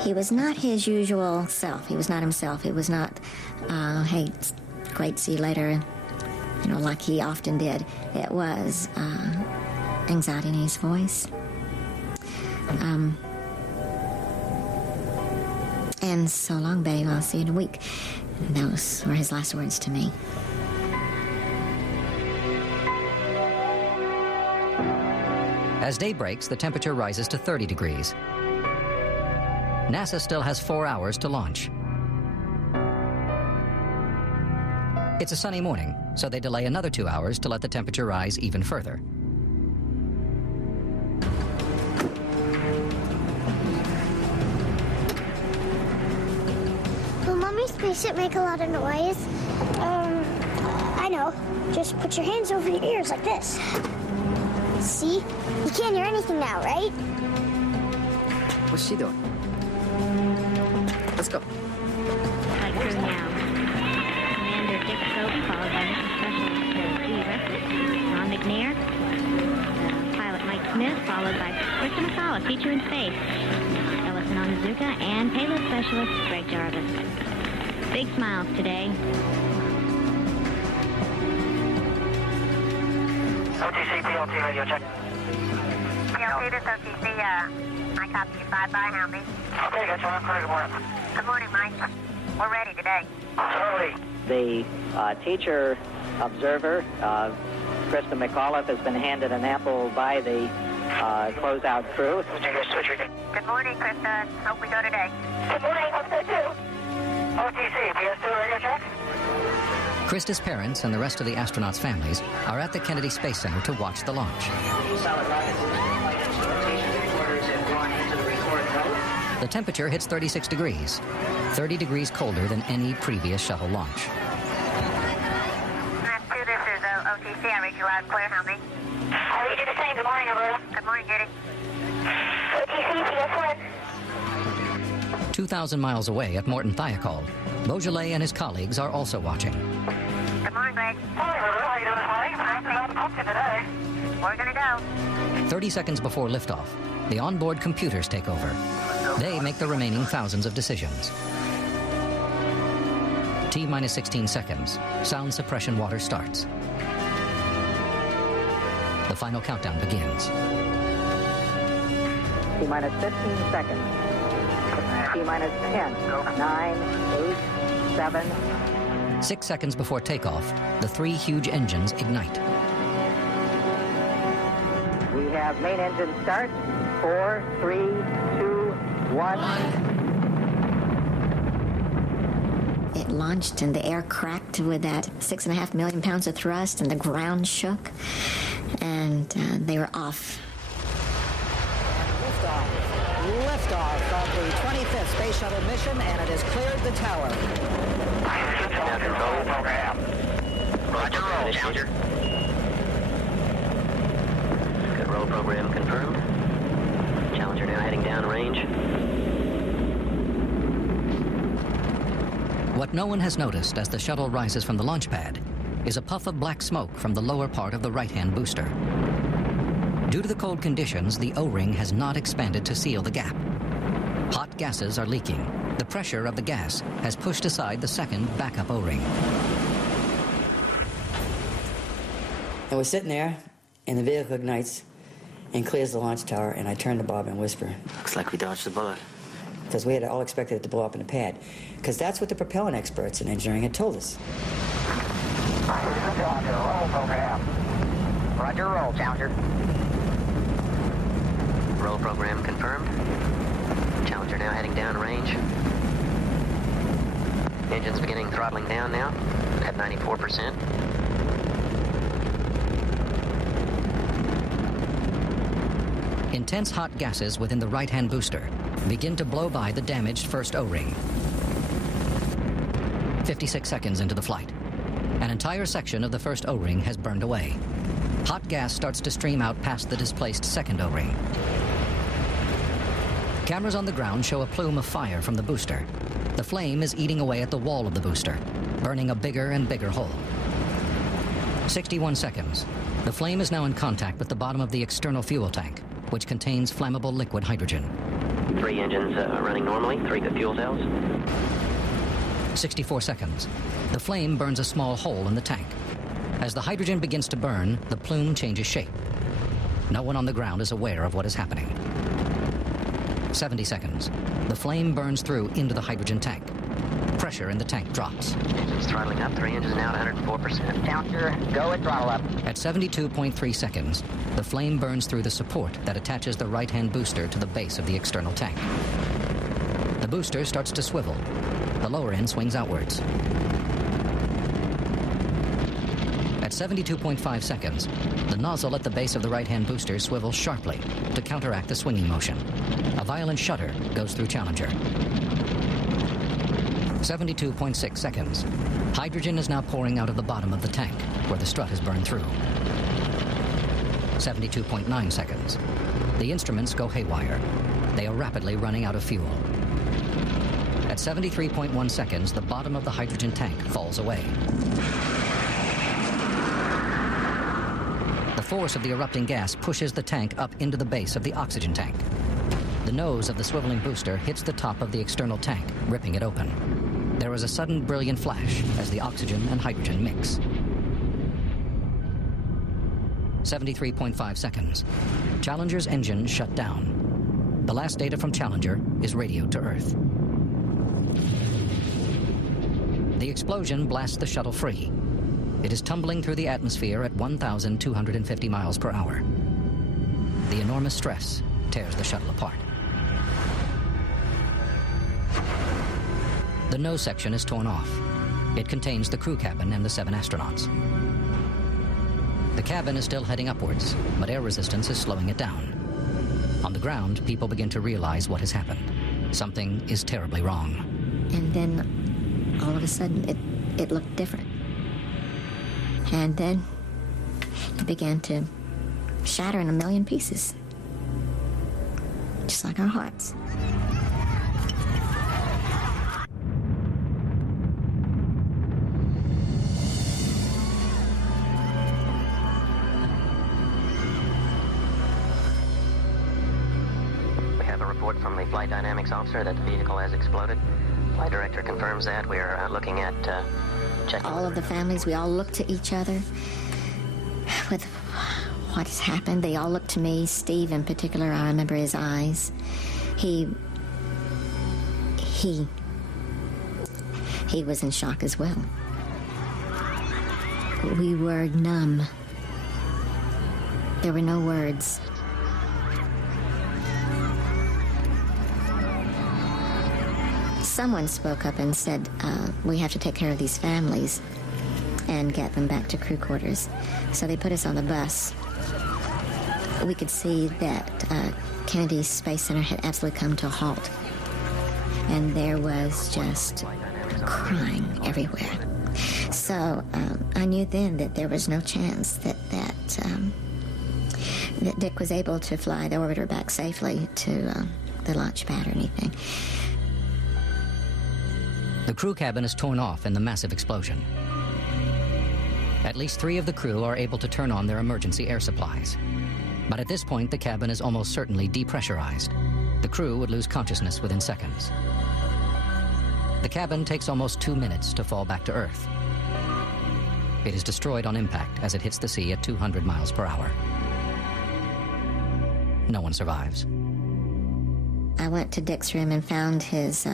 He was not his usual self. He was not himself. It was not, hey, it's great, see you later, like he often did. It was anxiety in his voice. And so long, babe, I'll see you in a week. Those were his last words to me. As day breaks, the temperature rises to 30 degrees. NASA still has 4 hours to launch. It's a sunny morning, so they delay another 2 hours to let the temperature rise even further. Will Mommy's spaceship make a lot of noise? I know. Just put your hands over your ears like this. See? You can't hear anything now, right? What's she doing? Let's go. Flight crew now. Commander Dick Soap, followed by Mission Specialist G. Resnick, Ron McNair, pilot Mike Smith, followed by Krista McCullough, teacher in space, Ellison Onizuka, and payload specialist Greg Jarvis. Big smiles today. OTC, PLT radio check. PLT, this OTC, I copy you. Bye-bye, Helmy. Okay, got you on. Good morning. Good morning, Mike. We're ready today. Charlie. The teacher observer, Krista McAuliffe, has been handed an apple by the closeout crew. Good morning, Krista. Hope we go today. Good morning. Hope so too. OTC, PS2 radio check. Krista's parents and the rest of the astronauts' families are at the Kennedy Space Center to watch the launch. The temperature hits 36 degrees, 30 degrees colder than any previous shuttle launch. Mass 2, this is OTC. I read you loud and clear. Helmy. I read you the same. Good morning, Alberta. Good morning, Judy. OTC, PS1. 2,000 miles away at Morton Thiokol, Beaujolais and his colleagues are also watching. Good morning, Greg. Morning, Alberta. How you doing this morning? I'm not pumpkin today. We're going to go. 30 seconds before liftoff, the onboard computers take over. They make the remaining thousands of decisions. T-minus 16 seconds. Sound suppression water starts. The final countdown begins. T-minus 15 seconds. T-minus 10, 9, 8, 7. 6 seconds before takeoff, the 3 huge engines ignite. We have main engine start. 4, 3, 2, 1. It launched and the air cracked with that 6.5 million pounds of thrust and the ground shook and they were off. Liftoff of the 25th Space Shuttle mission, and it has cleared the tower. Roll program. Roger, roll, Challenger. Good roll program confirmed. Challenger now heading down range. What no one has noticed as the shuttle rises from the launch pad is a puff of black smoke from the lower part of the right-hand booster. Due to the cold conditions, the O-ring has not expanded to seal the gap. Hot gases are leaking. The pressure of the gas has pushed aside the second backup O-ring. I was sitting there, and the vehicle ignites and clears the launch tower, and I turn to Bob and whisper. Looks like we dodged the bullet. Because we had all expected it to blow up in the pad. Because that's what the propellant experts in engineering had told us. Roger, roll program. Roger, roll, Challenger. Roll program confirmed. Challenger now heading down range. Engines beginning throttling down now at 94%. Intense hot gases within the right-hand booster begin to blow by the damaged first O-ring. 56 seconds into the flight, an entire section of the first O-ring has burned away. Hot gas starts to stream out past the displaced second O-ring. Cameras on the ground show a plume of fire from the booster. The flame is eating away at the wall of the booster, burning a bigger and bigger hole. 61 seconds. The flame is now in contact with the bottom of the external fuel tank, which contains flammable liquid hydrogen. 3 engines running normally, 3 good fuel cells. 64 seconds. The flame burns a small hole in the tank. As the hydrogen begins to burn, the plume changes shape. No one on the ground is aware of what is happening. 70 seconds. The flame burns through into the hydrogen tank. Pressure in the tank drops. Engines throttling up, 3 engines now at 104%. Challenger, go at throttle up. At 72.3 seconds, the flame burns through the support that attaches the right-hand booster to the base of the external tank. The booster starts to swivel. The lower end swings outwards. At 72.5 seconds, the nozzle at the base of the right-hand booster swivels sharply to counteract the swinging motion. A violent shudder goes through Challenger. 72.6 seconds. Hydrogen is now pouring out of the bottom of the tank, where the strut has burned through. 72.9 seconds. The instruments go haywire. They are rapidly running out of fuel. At 73.1 seconds, the bottom of the hydrogen tank falls away. The force of the erupting gas pushes the tank up into the base of the oxygen tank. The nose of the swiveling booster hits the top of the external tank, ripping it open. There is a sudden brilliant flash as the oxygen and hydrogen mix. 73.5 seconds. Challenger's engine shut down. The last data from Challenger is radioed to Earth. The explosion blasts the shuttle free. It is tumbling through the atmosphere at 1,250 miles per hour. The enormous stress tears the shuttle apart. The nose section is torn off. It contains the crew cabin and the 7 astronauts. The cabin is still heading upwards, but air resistance is slowing it down. On the ground, people begin to realize what has happened. Something is terribly wrong. And then, all of a sudden, it looked different. And then, it began to shatter in a million pieces. Just like our hearts. From the flight dynamics officer that the vehicle has exploded. Flight director confirms that. We're looking at checking. All of the families, we all looked to each other with what has happened. They all looked to me. Steve in particular, I remember his eyes. He was in shock as well. We were numb. There were no words. Someone spoke up and said, we have to take care of these families and get them back to crew quarters. So they put us on the bus. We could see that Kennedy Space Center had absolutely come to a halt. And there was just crying everywhere. So I knew then that there was no chance that Dick was able to fly the orbiter back safely to the launch pad or anything. The crew cabin is torn off in the massive explosion. At least 3 of the crew are able to turn on their emergency air supplies. But at this point, the cabin is almost certainly depressurized. The crew would lose consciousness within seconds. The cabin takes almost 2 minutes to fall back to Earth. It is destroyed on impact as it hits the sea at 200 miles per hour. No one survives. I went to Dick's room and found his,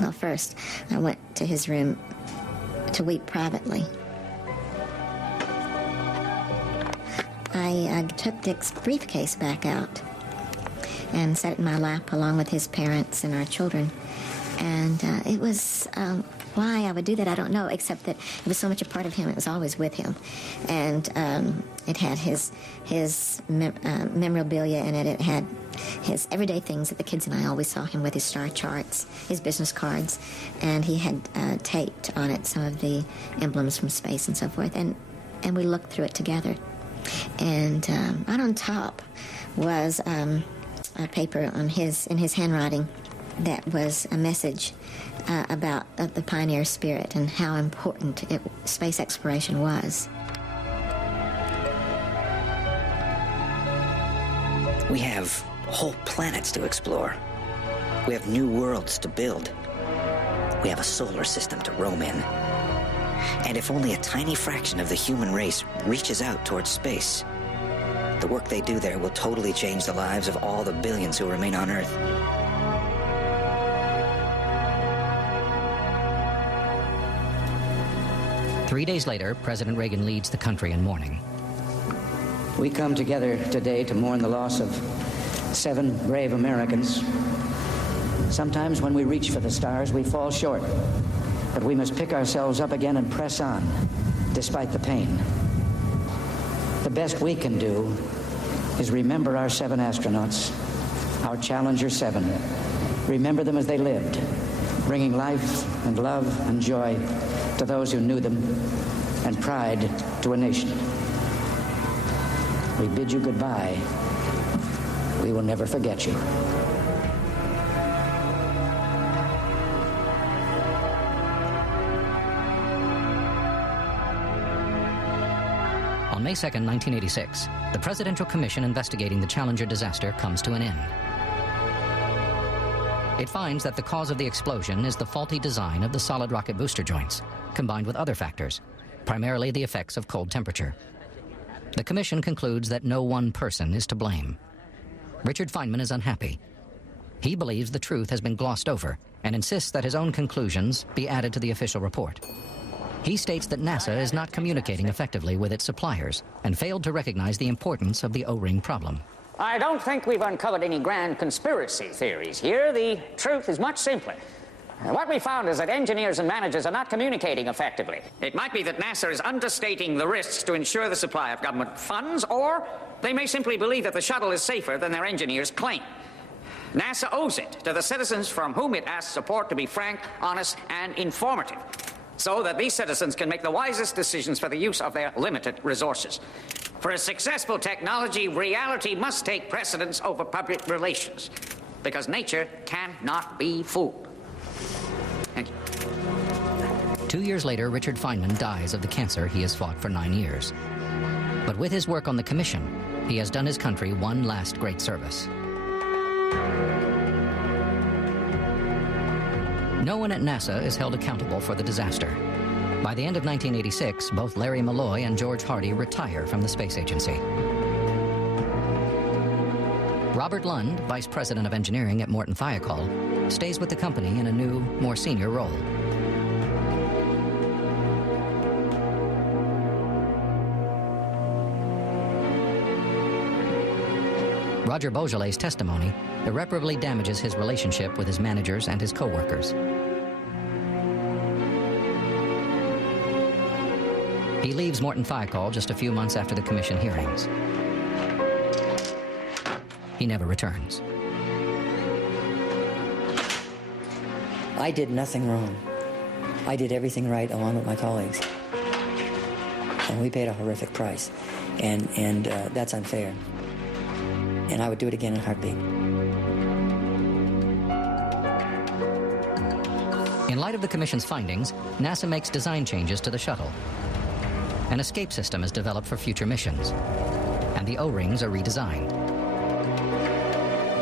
well, first, I went to his room to weep privately. I took Dick's briefcase back out and set it in my lap along with his parents and our children. And it was, why I would do that, I don't know, except that it was so much a part of him, it was always with him. And it had his memorabilia in it. It had his everyday things that the kids and I always saw him with, his star charts, his business cards, and he had taped on it some of the emblems from space and so forth, and we looked through it together. And right on top was a paper in his handwriting that was a message about the pioneer spirit and how important space exploration was. We have whole planets to explore. We have new worlds to build. We have a solar system to roam in. And if only a tiny fraction of the human race reaches out towards space, the work they do there will totally change the lives of all the billions who remain on Earth. Three days later, President Reagan leads the country in mourning. We come together today to mourn the loss of 7 brave Americans. Sometimes when we reach for the stars, we fall short. But we must pick ourselves up again and press on, despite the pain. The best we can do is remember our 7 astronauts, our Challenger 7. Remember them as they lived, bringing life and love and joy to those who knew them, and pride to a nation. We bid you goodbye We will never forget you. On May 2nd, 1986, the Presidential Commission investigating the Challenger disaster comes to an end. It finds that the cause of the explosion is the faulty design of the solid rocket booster joints, combined with other factors, primarily the effects of cold temperature. The Commission concludes that no one person is to blame. Richard Feynman is unhappy. He believes the truth has been glossed over and insists that his own conclusions be added to the official report. He states that NASA is not communicating effectively with its suppliers and failed to recognize the importance of the O-ring problem. I don't think we've uncovered any grand conspiracy theories here. The truth is much simpler. What we found is that engineers and managers are not communicating effectively. It might be that NASA is understating the risks to ensure the supply of government funds, or they may simply believe that the shuttle is safer than their engineers claim. NASA owes it to the citizens from whom it asks support to be frank, honest, and informative, so that these citizens can make the wisest decisions for the use of their limited resources. For a successful technology, reality must take precedence over public relations, because nature cannot be fooled. Thank you. 2 years later, Richard Feynman dies of the cancer he has fought for 9 years. But with his work on the Commission, he has done his country one last great service. No one at NASA is held accountable for the disaster. By the end of 1986, both Larry Malloy and George Hardy retire from the space agency. Robert Lund, Vice President of Engineering at Morton Thiokol, stays with the company in a new, more senior role. Roger Beaujolais' testimony irreparably damages his relationship with his managers and his co-workers. He leaves Morton Thiokol just a few months after the Commission hearings. He never returns. I did nothing wrong. I did everything right along with my colleagues. And we paid a horrific price. And that's unfair. And I would do it again in a heartbeat. In light of the Commission's findings, NASA makes design changes to the shuttle. An escape system is developed for future missions, and the O-rings are redesigned.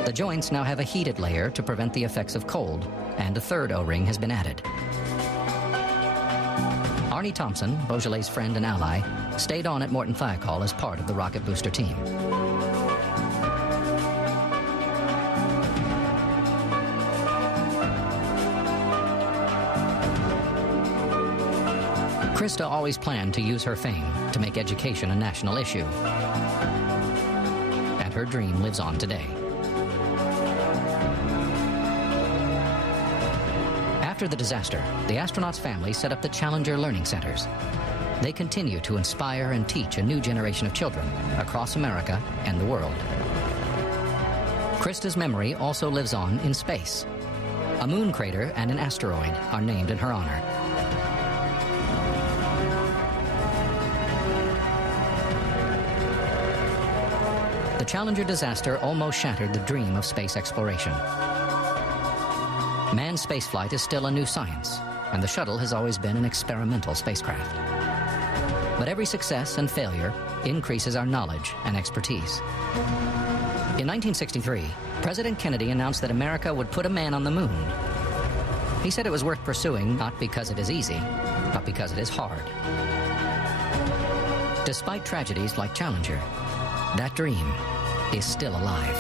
The joints now have a heated layer to prevent the effects of cold, and a third O-ring has been added. Arnie Thompson, Beaujolais' friend and ally, stayed on at Morton Thiokol as part of the rocket booster team. Krista always planned to use her fame to make education a national issue. And her dream lives on today. After the disaster, the astronauts' families set up the Challenger Learning Centers. They continue to inspire and teach a new generation of children across America and the world. Krista's memory also lives on in space. A moon crater and an asteroid are named in her honor. The Challenger disaster almost shattered the dream of space exploration. Manned spaceflight is still a new science, and the shuttle has always been an experimental spacecraft. But every success and failure increases our knowledge and expertise. In 1963, President Kennedy announced that America would put a man on the moon. He said it was worth pursuing not because it is easy, but because it is hard. Despite tragedies like Challenger, that dream is still alive.